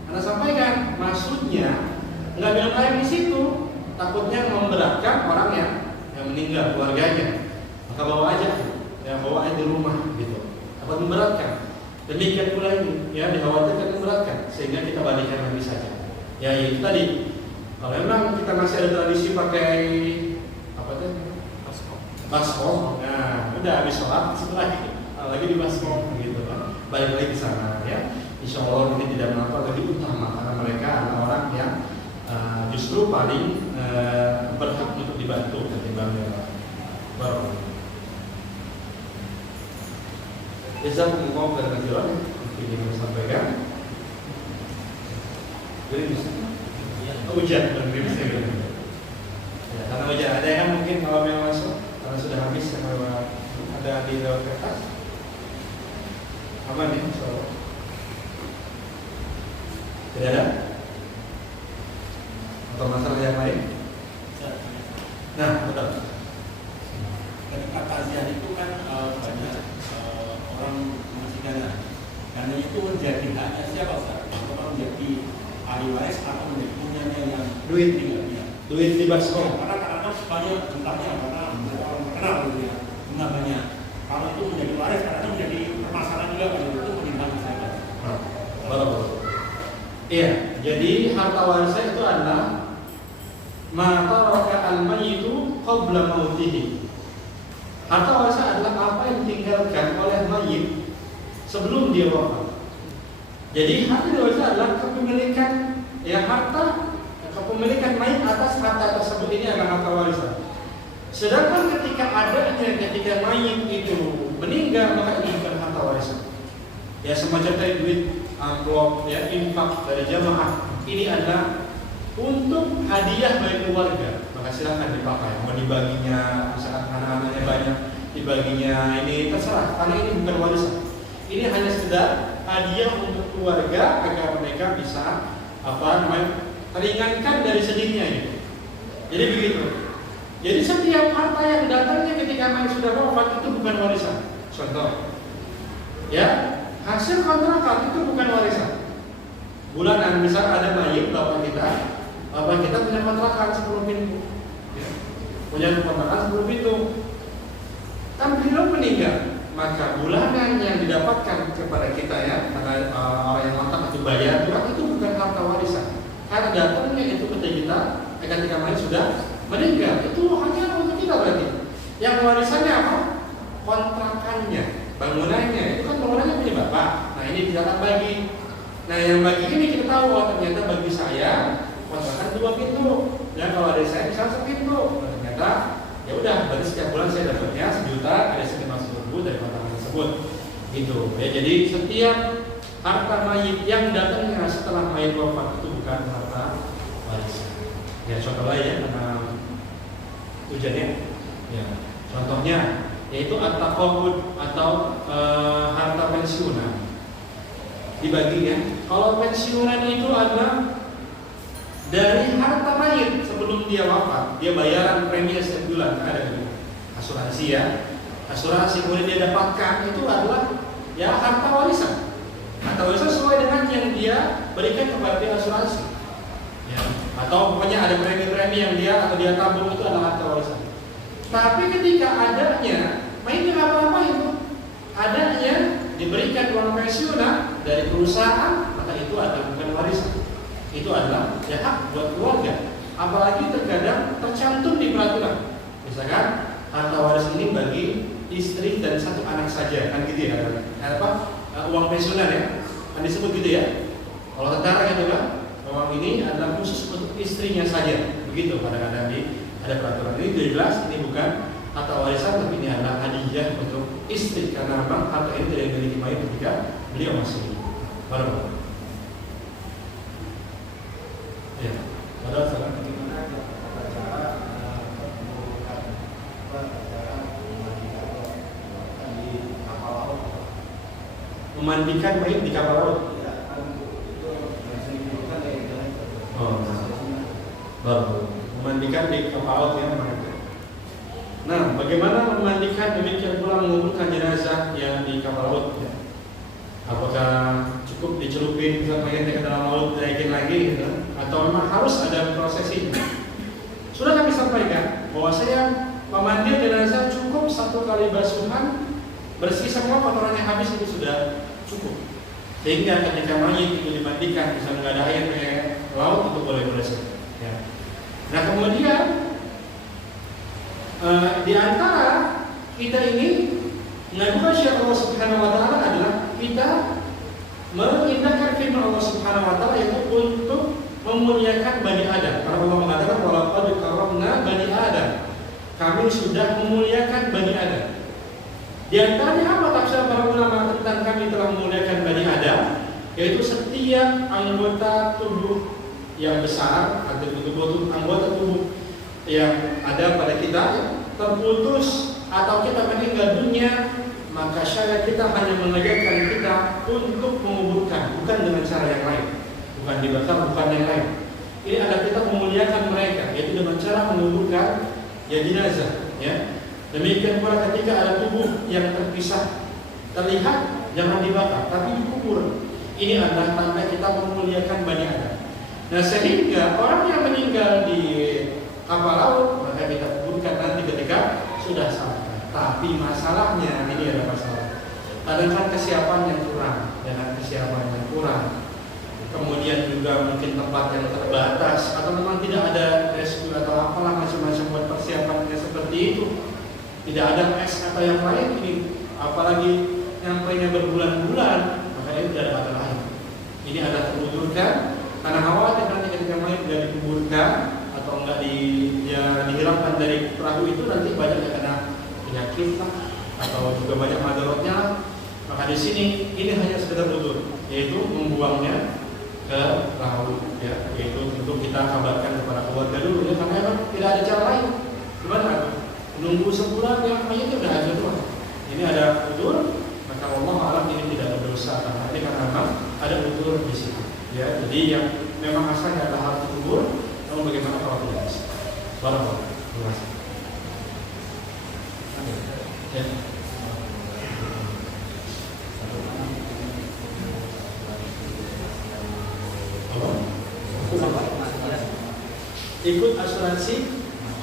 Anda sampaikan maksudnya nggak minum air di situ takutnya memberatkan orang yang meninggal, keluarganya. Maka bawa aja, ya bawa air di rumah gitu. Takut memberatkan. Demikian pula ini, ya dikhawatirkan memberatkan, sehingga kita balikkan lagi saja. Ya itu tadi. Kalau memang kita masih ada tradisi pakai apa tuh? Baskom. Nah, udah habis sholat setelah lagi di baskom gitu kan. Balik lagi ke sana ya. Insya Allah ini tidak mengapa lebih utama karena mereka adalah orang yang justru paling berhak untuk dibantu ketimbang baru. Jazakumullah khairan mungkin yang saya sampaikan. Jadi bisa hujan bergerimis ya. Karena hujan ada yang mungkin kalau yang masuk karena sudah habis sama ada di lewat kertas. Aman nih, so. Tidak ada? Atau masalah yang lain? Nah, betul. Ketika kajian itu kan banyak orang masih dana itu menjadi haknya siapa Ustaz? Apakah menjadi ahli waris atau menjadi punyanya yang duit di baskom? Karena kadang-kadang banyak jumlahnya karena orang terkenal gitu ya, jumlah banyak. Kalau itu menjadi waris kadang-kadang menjadi permasalahan juga kalau itu menjadi siapa? Betul. Iya, jadi harta warisan itu adalah ma taraka al-mayyitu qabla mautihi. Harta warisan adalah apa yang ditinggalkan oleh mayit sebelum dia wafat. Jadi harta warisan adalah kepemilikan kepemilikan mayit atas harta tersebut, ini adalah harta warisan. Sedangkan ketika mayit itu meninggal maka ini bukan harta warisan. Ya semacam tadi duit amplop ya infak dari jamaah ini adalah untuk hadiah bagi keluarga, maka silakan dipakai. Mau dibaginya, misalkan anak-anaknya banyak, dibaginya ini terserah. Karena ini bukan warisan. Ini hanya sekedar hadiah untuk keluarga agar mereka bisa meringankan dari sedihnya gitu. Jadi begitu. Jadi setiap harta yang datangnya ketika mayit sudah wafat itu bukan warisan. Contoh, ya hasil kontrakan itu bukan warisan. Bulanan misal ada mayit bapak kita punya kontrakan 10 pintu, ya. Punya kontrakan 10 pintu. Kan beliau meninggal, maka bulanan yang didapatkan kepada kita ya, karena orang yang ngontrak itu bayar, itu bukan harta warisan. Karena datangnya itu ketika mayit sudah meninggal, itu hanya untuk kita berarti. Yang warisannya apa? Kontrakannya, bangunannya, itu kan bangunannya punya bapak. Nah ini tidak bagi. Nah yang bagi ini kita tahu, ternyata bagi saya kontrakan 2 pintu. Dan kalau ada saya bisa 1 pintu. Nah, ternyata ya udah, berarti setiap bulan saya dapatnya 1 juta, ada sekitar 50.000 dari kontrakan tersebut. Gitu. Ya jadi setiap harta mayit yang datangnya setelah mayit wafat itu bukan harta warisan. Ya contoh lain ya, karena tujuannya. Ya contohnya yaitu at-taqabbud atau harta pensiunan. Dibagi ya. Kalau pensiunan itu adalah dari harta mayit sebelum dia wafat, dia bayaran premi setiap bulan, ada asuransi ya. Asuransi kemudian dia dapatkan itu adalah ya harta warisan. Harta warisan sesuai dengan yang dia berikan kepada pihak asuransi. Ya. Atau pokoknya ada premi-premi yang dia tabung, itu adalah harta warisan. Tapi ketika adanya mayitnya apa-apa itu adanya diberikan uang pensiunan dari perusahaan, maka itu adalah bukan warisan. Itu adalah ya hak buat keluarga. Apalagi terkadang tercantum di peraturan. Misalkan harta waris ini bagi istri dan 1 anak saja, kan gitu ya. Uang pensiunan ya, kan disebut gitu ya. Kalau tentara gitu kan, uang ini adalah khusus untuk istrinya saja. Begitu kadang-kadang ada peraturan. Ini jelas ini bukan harta warisan, tapi ini adalah hadiah untuk istri karena memang harta ini tidak dimiliki mayit ketika beliau masih hidup. Baru. Ya, padahal salah bagaimana cara memandikan mayit di kapal laut. Oh, baru memandikan di kapal laut ya mereka. Nah, bagaimana memandikan demikian pula menguburkan jenazah yang di kapal laut? Ya? Apakah cukup dicelupin sampai ke dalam laut naikin lagi, gitu? Atau memang harus ada prosesinya? Sudah kami sampaikan bahwa saya memandikan jenazah cukup 1 kali basuhan, bersih semua kotorannya habis itu sudah cukup. Sehingga ketika mayit itu dimandikan, misalnya nggak ada air kayak laut itu boleh bersih. Ya. Nah kemudian di antara kita ini mengadukan syiar Allah Subhanahu Wa Taala adalah kita mengindahkan firman Allah Subhanahu Wa Taala yaitu untuk memuliakan Bani Adam. Karena Allah mengatakan walaqad karramna Bani Adam. Kami sudah memuliakan Bani Adam. Di antaranya apa tafsir para ulama tentang kami telah memuliakan Bani Adam? Yaitu setiap anggota tubuh yang besar atau anggota tubuh yang ada pada kita terputus atau kita meninggal dunia, maka syariat kita hanya mengajarkan kita untuk menguburkan, bukan dengan cara yang lain, bukan dibakar, bukan yang lain. Ini adalah kita memuliakan mereka, yaitu dengan cara menguburkan ya jenazah. Ya. Demikian pula ketika ada tubuh yang terpisah, terlihat jangan dibakar, tapi dikubur. Ini adalah tanda kita memuliakan Bani Adam. Nah sehingga orang yang meninggal di kapal laut maka kita kuburkan nanti ketika sudah sampai. Tapi masalahnya ini ada masalah. Kadang-kadang kesiapan yang kurang, dengan kesiapan yang kurang. Kemudian juga mungkin tempat yang terbatas atau memang tidak ada rescue atau apalah macam-macam buat persiapannya seperti itu. Tidak ada es atau yang lain ini, apalagi nyampainya berbulan-bulan, maka ini tidak ada kata lain. Ini ada terwujudkan. Karena khawatir nanti ketika mayat tidak dikuburkan atau enggak dihilangkan dari perahu itu nanti banyak yang kena penyakit lah, atau juga banyak madaratnya. Maka di sini ini hanya sekedar udur, yaitu membuangnya ke perahu, ya, yaitu untuk kita kabarkan kepada keluarga dulu, ya, karena memang tidak ada cara lain. Gimana? Menunggu sebulan yang mayatnya sudah ada tuh. Ini ada udur, maka Allah alam ini tidak berdosa karena memang ada udur di situ. Ya, jadi yang memang asalnya adalah harus dikubur, namun bagaimana kalau tidak bisa? Barakallahu. Terima kasih. Ya. Ikut asuransi?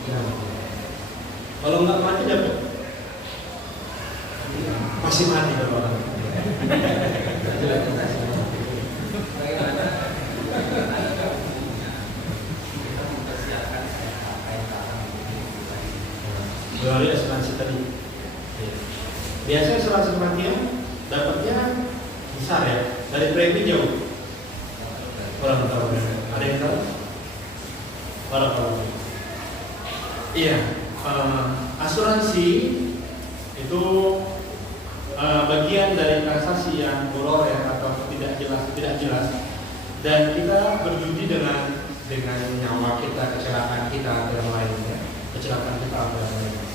Ya. Kalau nggak mati dapat? Masih mati kalau orang. Melalui asuransi tadi. Biasanya asuransi kematian dapatnya besar ya, dari premi jauh. Orang tahu ya. Ada yang tahu? Orang tahu. Iya, asuransi itu bagian dari transaksi yang bolor ya atau tidak jelas, dan kita berjudi dengan nyawa kita, kecelakaan kita dan lainnya, kecelakaan kita dan lainnya.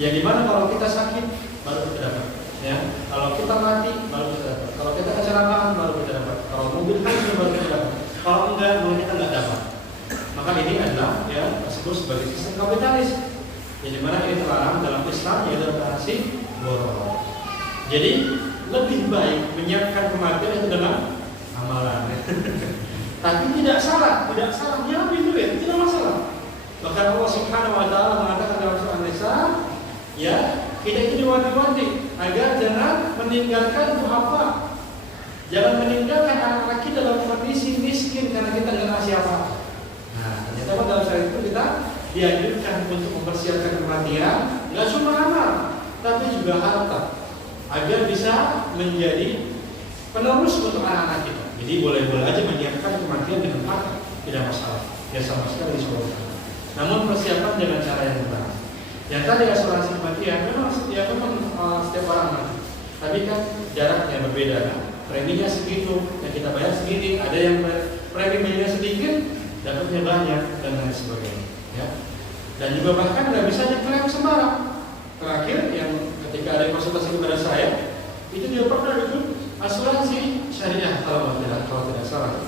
Ya dimana kalau kita sakit baru kita dapat, ya. Kalau kita mati baru kita dapat. Kalau kita kecelakaan baru kita dapat. Kalau mobil hancur baru kita dapat. Kalau enggak, baru kita enggak dapat. Maka ini adalah ya disebut sebagai sistem kapitalis. Ya dimana ini terlarang dalam Islam yaitu transaksi borong. Jadi lebih baik menyiapkan kematian itu dengan amalan. Tapi tidak salah nyiapin duit, tidak masalah. Bahkan Allah Subhanahu Wa Taala mengatakan dalam surah An-Nisa, ya kita itu diwanti-wanti agar jangan meninggalkan du'afa, jangan meninggalkan anak-anak kita dalam kondisi miskin karena kita nggak ngasih apa. Nah ternyata dalam syariat itu kita dianjurkan untuk mempersiapkan kematian, nggak cuma amal, tapi juga harta, agar bisa menjadi penerus untuk anak-anak kita. Jadi boleh-boleh aja menyiapkan kematian dengan harta, tidak masalah, ya sama sekali insyaallah. Namun persiapan dengan cara yang benar. Yang tadi asuransi kematian memang setiap orang mati, tapi kan jaraknya berbeda. Kan? Preminya segitu, yang kita bayar segini. Ada yang preminya sedikit, dapatnya banyak dan lain sebagainya. Ya. Dan juga bahkan nggak bisa diklaim sembarang. Terakhir yang ketika ada yang konsultasi kepada saya, itu dia pernah ikut asuransi syariah kalau tidak salah.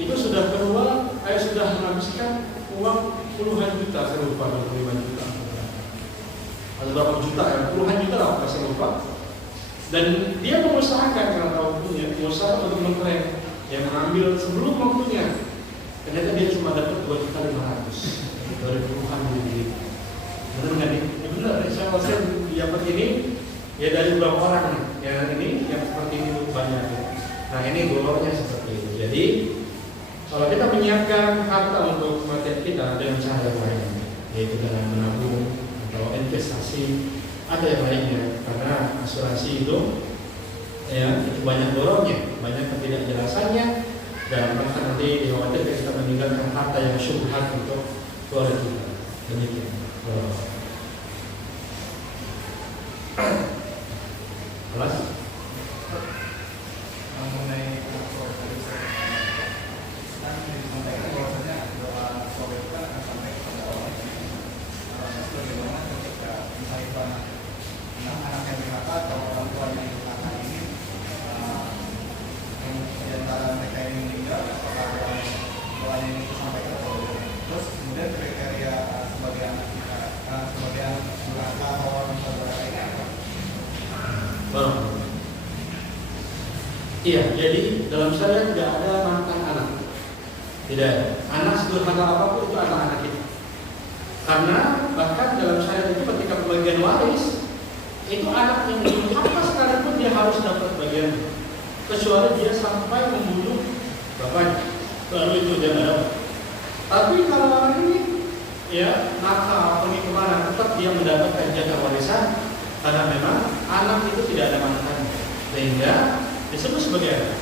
itu sudah keluar, sudah menghabiskan uang puluhan juta, saya lupa 25 juta atau berapa juta ya, puluhan juta lah saya lupa. Dan dia mengusahakan karena tahu punya usaha untuk mengklaim yang mengambil sebelum waktunya, ternyata dia cuma dapat 2.500.000 dari puluhan ribu. Benar nggak nih? Ya benar. Saya dapat ini ya dari beberapa orang yang ini yang seperti ini banyak. Nah ini golongnya seperti itu. Jadi kalau kita menyiapkan harta untuk kematian kita dengan cara yang lain, yaitu dengan menabung atau investasi, ada yang lainnya. Karena asuransi itu ya itu banyak dorongnya, banyak ketidakjelasannya, dan bahkan nanti dikhawatirkan kita meninggalkan harta yang syubhat untuk keluarga kita. Demikian. Kelas mengenai kan disampaikan bahwasanya doa soleh itu kan akan sampai kepada orang bagaimana ketika misalnya anak yang berkata atau orang tua yang berkata ini yang di antara mereka yang meninggal apakah doanya ini disampaikan atau terus kemudian kriteria sebagai anak kita sebagai anak berkata atau orang tua berkata ini apa? Iya, jadi dalam syariat tidak ada mantan anak. Tidak, anak sederhana apapun itu anak-anak kita. Karena bahkan dalam syariat itu ketika pembagian waris, itu anak yang belum apa sekalipun dia harus dapat bagian, kecuali dia sampai membunuh bapaknya, baru itu dia nggak dapat. Tapi kalau orang ini, ya nakal pergi kemana, tetap dia mendapatkan jatah warisan, karena memang anak itu tidak ada mantannya, sehingga disebut sebagai anak.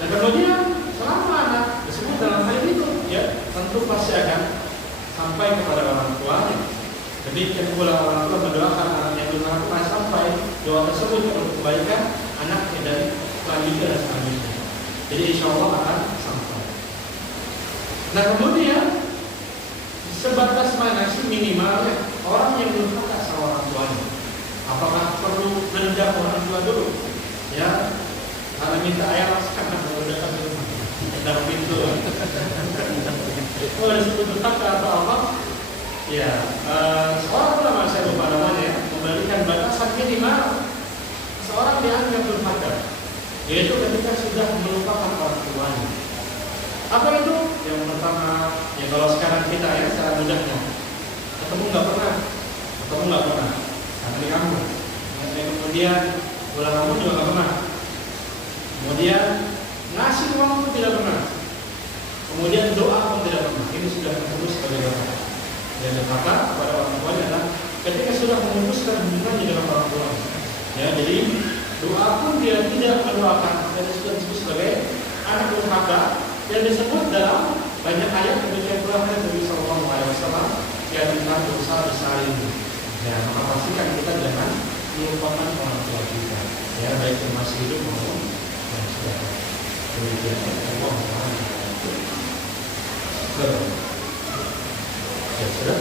Dan kemudian selama anak disebut dalam hal itu, ya tentu pasti akan sampai kepada orang tuanya. Demikian pula orang tua mendoakan anaknya benar-benar sampai doa tersebut untuk kebaikan anaknya dari selanjutnya dan selanjutnya. Jadi insya Allah akan sampai. Nah kemudian sebatas mana sih minimalnya orang yang durhaka sama orang tuanya? Apakah perlu menendang orang tua dulu? Ya, karena minta air karena baru datang ke rumah, tendang pintu. Kalau disebut durhaka atau apa? Ya, seorang ulama saya lupa namanya memberikan batasan minimal seorang dianggap durhaka, yaitu ketika sudah melupakan orang tuanya. Apa itu? Yang pertama, ya kalau sekarang kita ya secara mudahnya ketemu nggak pernah, karena di kampung. Kemudian pulang kampung juga nggak pernah. Kemudian ngasih uang pun tidak pernah. Kemudian doa pun tidak pernah. Ini sudah disebut sebagai durhaka. Dan durhaka kepada orang tuanya adalah ketika sudah memutuskan hubungannya dengan orang tuanya. Ya, jadi doa pun dia tidak mendoakan. Dan sudah disebut sebagai anak durhaka. Yang disebut dalam banyak ayat demikian pula hadis Nabi Sallallahu Alaihi Wasallam yang tentang dosa besar ini. Ya, maka pastikan kita jangan melupakan orang tua kita. Ya, baik yang masih hidup maupun yang sudah demikian. Allah ya sudah.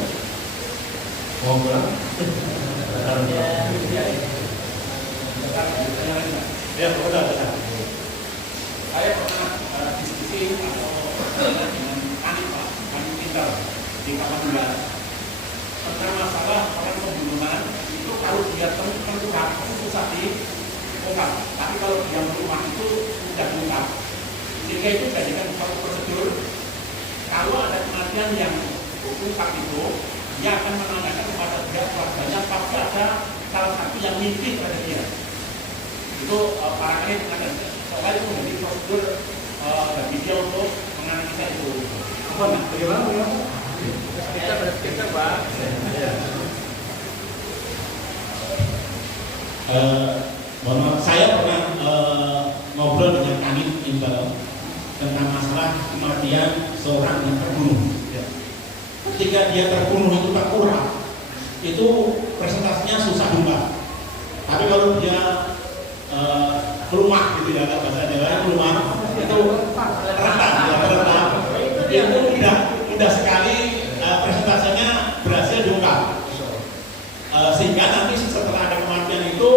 Mau pulang? Ya, sudah. Saya pernah diskusi atau dengan Hanif Pintar di Kapangan. Tentang masalah orang pembunuhan itu kalau dia terungkap itu susah diungkap, tapi kalau dia rumah itu mudah diungkap. Sehingga itu jadikan suatu prosedur. Kalau ada kematian yang terungkap itu, dia akan menanyakan kepada pihak keluarganya pasti ada salah satu yang mimpi pada dia. Itu para ahli mengatakan. Soalnya itu menjadi prosedur bagi dia untuk menganalisa itu. Apa nih? Bagaimana? Kita Pak. Mohon maaf, saya pernah ngobrol dengan Hanif Iqbal tentang masalah kematian seorang yang terbunuh. Ketika dia terbunuh itu terkurang, itu presentasinya susah diungkap. Tapi kalau dia rumah gitu ya, bahasa Jawa rumah itu rentan, itu mudah sekali presentasinya berhasil diungkap. Sehingga nanti setelah ada kematian itu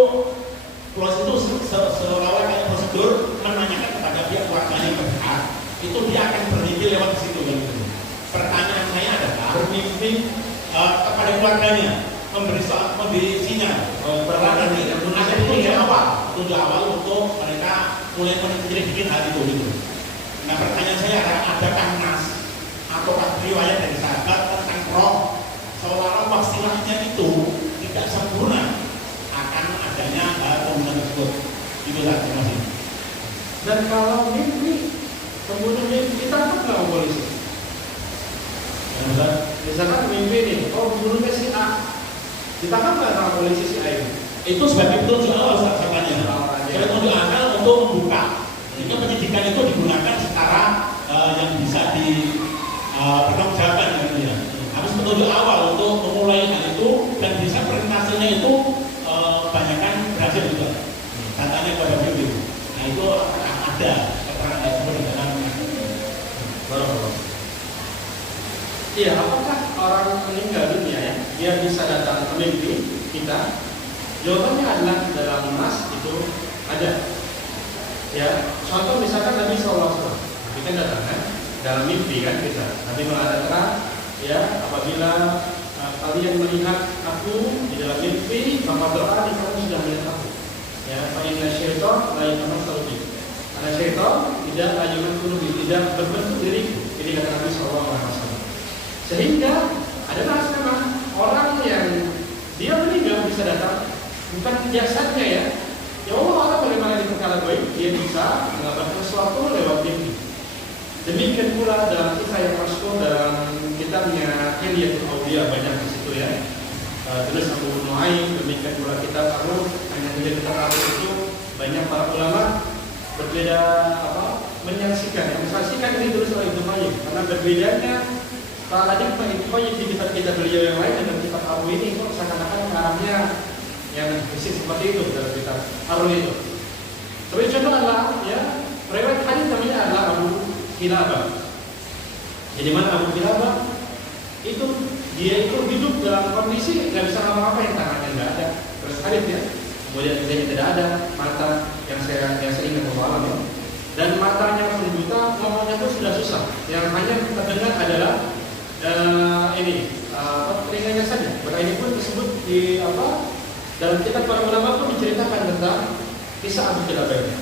proses itu seolah-olah kayak prosedur menanyakan kepada pihak keluarga yang berhak, itu dia akan jadi lewat di situ kan. Pertanyaan saya adalah bermimpi kepada keluarganya, memberi sinyal bahwa nanti ada tujuan awal untuk mereka mulai menyelidiki hal itu gitu. Nah pertanyaan saya adalah, adakah nas atau riwayat dari sahabat tentang roh seolah-olah wastilahnya itu tidak sempurna akan adanya pembunuhan tersebut? Itulah, terima kasih. Dan kalau mimpi kemudian kita nggak polisi. Misalkan mimpi nih, pembunuhnya si A, ditangkap nggak sama polisi si A ini? Itu sebagai petunjuk awal sahabatnya. Petunjuk awal untuk membuka. Jika penyidikan itu digunakan secara yang bisa dipertanggungjawabkan gitu ya. Harus petunjuk awal untuk memulai hal itu dan bisa presentasinya itu banyakkan berhasil juga. Katanya pada video. Nah itu ada keterangan seperti dalam. Iya, apakah orang meninggal dunia ya, dia bisa datang ke mimpi kita? Jawabannya adalah dalam nas itu ada. Ya, contoh misalkan Nabi SAW, Nabi kan datang kan dalam mimpi kan kita. Nabi mengatakan, ya apabila kalian melihat aku di dalam mimpi, maka berarti kamu sudah melihat aku. Ya, inna syaitan la yatamassalu bi. Karena syaitan tidak tidak berbentuk diriku. Ini kata Nabi SAW. Sehingga adalah memang orang yang dia meninggal bisa datang bukan jasadnya ya. Ya Allah bagaimana di perkara gaib dia bisa mengabarkan sesuatu lewat mimpi. Demikian pula dalam kisah yang masyhur dalam kitabnya Hilyatul Auliya banyak di situ ya. Tulis Abu Nuaim, demikian pula kitab Ar-Ruh, hanya kitab Ar-Ruh itu banyak para ulama berbeda menyaksikan. Menyaksikan ini tulis oleh Ibnu Qayyim karena berbedanya tadi Ibnu Qayyim di kitab beliau yang lain dan kitab Ar-Ruh ini kok seakan-akan arahnya yang fisik seperti itu dalam kitab Ar-Ruh itu. Tapi contoh adalah ya riwayat hadis namanya adalah Abu Kilabah. Jadi mana Abu Kilabah itu dia itu hidup dalam kondisi nggak bisa ngapa-ngapain, tangannya nggak ada, terus hadis ya. Kemudian dia tidak ada mata yang saya ingat malam ya. Dan matanya pun buta, ngomongnya pun sudah susah. Yang hanya kita dengar adalah telinganya saja. Maka ini pun disebut di dalam kitab para ulama pun menceritakan tentang kisah Abu Kilabah ini.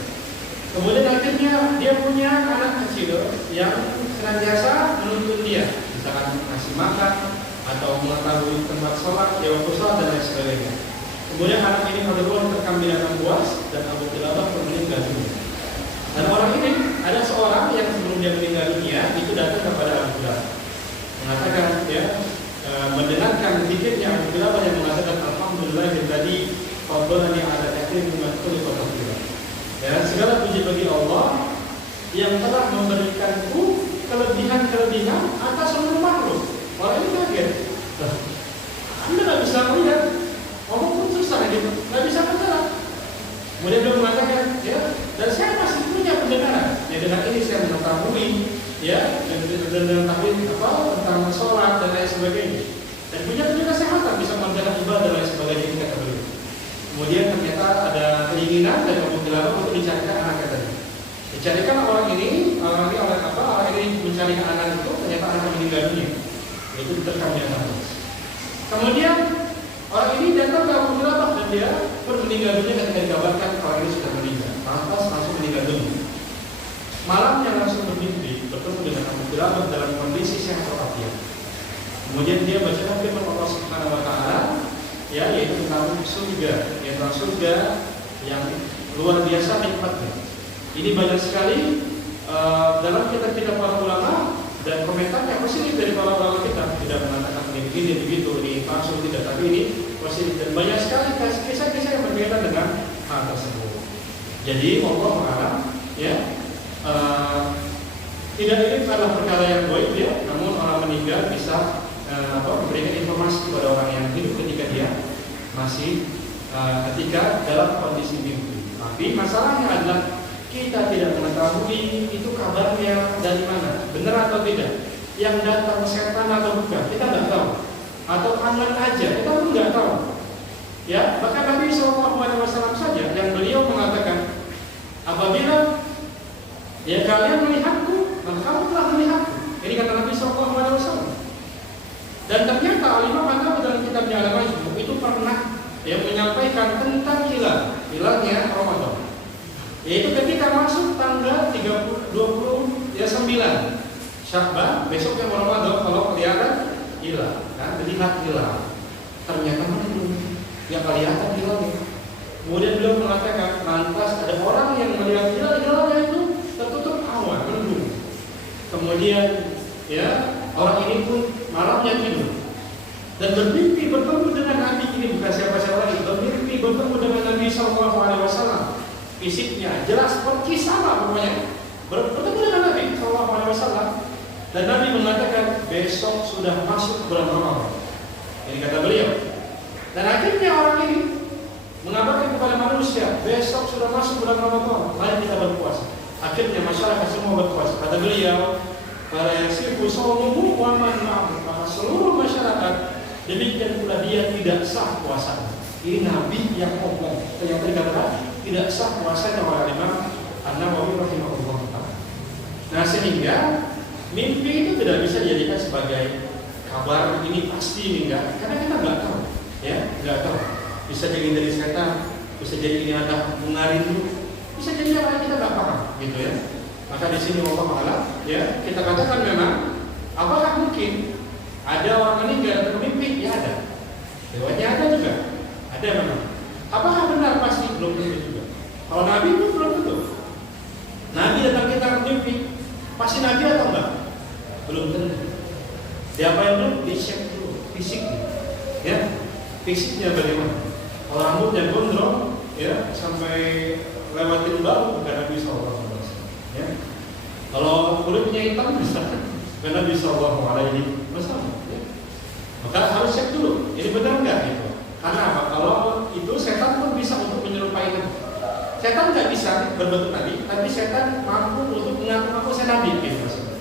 Kemudian akhirnya dia punya anak kecil yang senantiasa menuntun dia, misalkan ngasih makan atau mengetahui tempat sholat, dia waktu sholat dan lain sebagainya. Kemudian anak ini kebetulan terkam binatang buas dan Abu Kilabah pun meninggal dunia. Dan orang ini ada seorang yang sebelum dia meninggal dunia itu datang kepada Abu Kilabah, mengatakan ya mendengarkan zikirnya Abu Kilabah yang mengatakan alhamdulillah yang tadi fadlani ala katsirin mimman khuliqa tafdila. Ya, segala puji bagi Allah yang telah memberikanku kelebihan-kelebihan atas seluruh makhluk. Orang ini kaget. Anda nggak bisa melihat, ngomong pun susah gitu, nggak bisa bicara. Kemudian dia mengatakan, ya, dan saya masih punya pendengaran. Ya dengan ini saya mengetahui, ya, dan mengetahui tentang sholat dan lain sebagainya. Dan punya juga kesehatan, bisa mengerjakan ibadah dan lain sebagainya ini kata beliau. Kemudian ternyata ada keinginan dari Abu Kilabah untuk dicarikan anaknya tadi. Dicarikan orang ini mencarikan anak itu, ternyata anaknya meninggal dunia. Itu diterkam binatang buas. Kemudian orang ini datang ke Abu Kilabah dan dia pun meninggal dunia ketika dikabarkan orang ini sudah meninggal. Langsung meninggal dunia. Malamnya langsung bermimpi bertemu dengan Abu Kilabah dalam kondisi sehat walafiat. Kemudian dia baca firman Allah Subhanahu wa taala, ya, yaitu tentang surga, tentang surga yang luar biasa nikmatnya. Ini banyak sekali dalam kitab-kitab para ulama dan komentarnya positif dari para ulama kita, tidak mengatakan ini begitu, ini palsu, tidak, tapi ini positif dan banyak sekali kisah-kisah yang berbeda dengan hal tersebut. Jadi Allah mengarang, ya, tidak ini adalah perkara yang gaib ya, namun orang meninggal bisa memberikan informasi kepada orang yang hidup ketika dia masih ketika dalam kondisi mimpi. Tapi masalahnya adalah kita tidak mengetahui itu kabarnya dari mana, benar atau tidak, yang datang setan atau bukan, kita nggak tahu, atau angan aja, kita pun nggak tahu. Ya, bahkan Nabi SAW saja yang beliau mengatakan, apabila ya kalian melihatku, maka kamu telah melihatku. yang menyampaikan tentang hilalnya Ramadan. Yaitu ketika masuk tanggal 29 Sya'ban, besoknya Ramadan, kalau kelihatan hilal, kan dilihat hilal. Ternyata belum, yang kelihatan hilalnya. Kemudian beliau mengatakan, lantas ada orang yang melihat hilalnya itu tertutup awan, mendung. Kemudian ya orang ini pun malamnya tidur dan bermimpi bertemu dengan Nabi. Ini bukan siapa-siapa lagi, bermimpi bertemu dengan Nabi SAW. Fisiknya jelas persis sama pokoknya. Bertemu dengan Nabi SAW. Dan Nabi mengatakan besok sudah masuk bulan Ramadan. Ini kata beliau. Dan akhirnya orang ini mengabarkan kepada manusia, besok sudah masuk bulan Ramadan, mari kita berpuasa. Akhirnya masyarakat semua berpuasa. Kata beliau, para yasifu shawmuhu wa man ma'ahu, maka seluruh masyarakat demikian pula dia tidak sah puasanya. Ini Nabi yang ngomong, yang tadi katakan tidak sah puasanya oleh Imam An-Nawawi rahimahullah ta'ala. Nah sehingga mimpi itu tidak bisa dijadikan sebagai kabar ini pasti ini enggak, karena kita nggak tahu, ya nggak tahu. Bisa jadi dari setan, bisa jadi ini ada mengarindu, bisa jadi apa kita nggak paham, gitu ya. Maka di sini Allah Taala, ya kita katakan memang, apakah mungkin ada orang meninggal bermimpi? Ya ada, lewatnya ada juga, ada memang. Apakah benar pasti belum tentu juga. Kalau Nabi pun belum tentu. Nabi datang kita bermimpi, pasti Nabi atau enggak? Belum tentu. Siapa yang belum? Dicek dulu fisiknya, ya fisiknya bagaimana. Kalau rambutnya gondrong, ya sampai lewatin bau bukan Nabi SAW, ya. Kalau kulitnya hitam misalkan, bukan Nabi SAW, ya. Maka harus cek dulu, ini benar enggak gitu. Karena apa? Kalau itu setan pun bisa untuk menyerupai Nabi. Setan nggak bisa berbentuk Nabi, tapi setan mampu untuk mengaku saya Nabi, gitu maksudnya.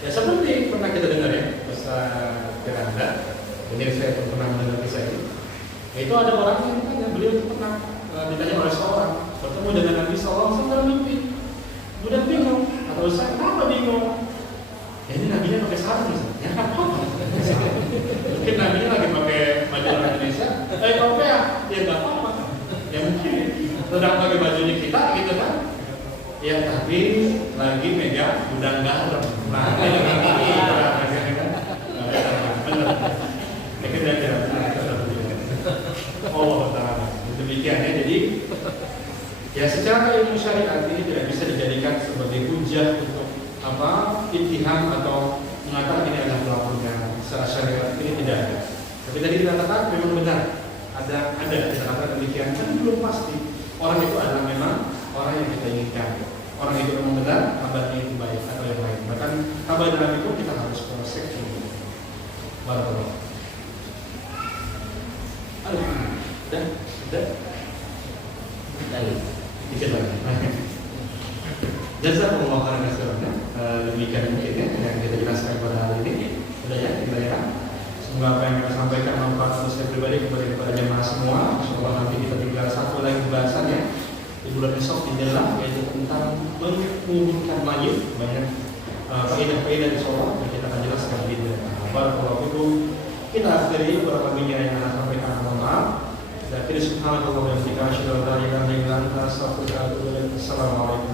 Ya seperti pernah kita dengar ya, Ustaz Firanda, ini saya pernah mendengar kisah ini. Itu ada orang yang ditanya, beliau itu pernah ditanya oleh seorang, bertemu dengan Nabi SAW dalam mimpi. Kemudian bingung, atau Ustaz kenapa bingung? Ya ini Nabinya pakai sarung, ya kan apa? Mungkin Nabinya lagi pakai baju orang Indonesia, topi ya nggak apa-apa. Ya mungkin sedang pakai bajunya kita gitu kan. Ya tapi lagi megang gudang garam. Nah, Allah Ta'ala. Demikian ya. Jadi ya secara ilmu syariat ini tidak bisa dijadikan sebagai hujah untuk ittiham atau mengatakan ini adalah pelakunya. Secara syariat ini tidak ada. Tapi tadi kita katakan memang benar ada kita katakan demikian, tapi belum pasti orang itu adalah memang orang yang kita inginkan. Orang itu memang benar, kabarnya itu baik atau yang lain. Bahkan kabar dalam itu kita harus proses dulu. Barakallahu. Udah? Dikit lagi. Jazakumullah khairan katsiran. Demikian mungkin ya yang kita jelaskan pada hari ini. Sudah ya, kita ya. Semoga apa yang kita sampaikan manfaat untuk saya pribadi kepada jemaah semua. Insyaallah nanti kita tinggal satu lagi pembahasannya di bulan besok insyaallah, yaitu tentang menguburkan mayit. Banyak faedah-faedah insyaallah yang kita akan jelaskan di sini. Barakallahu fikum. Kita akhiri beberapa minyak yang akan sampaikan, mohon maaf. Dan subhanallah wa bihamdihi asyhadu an la ilaha illa anta astaghfiruka wa atubu ilaik. Assalamualaikum.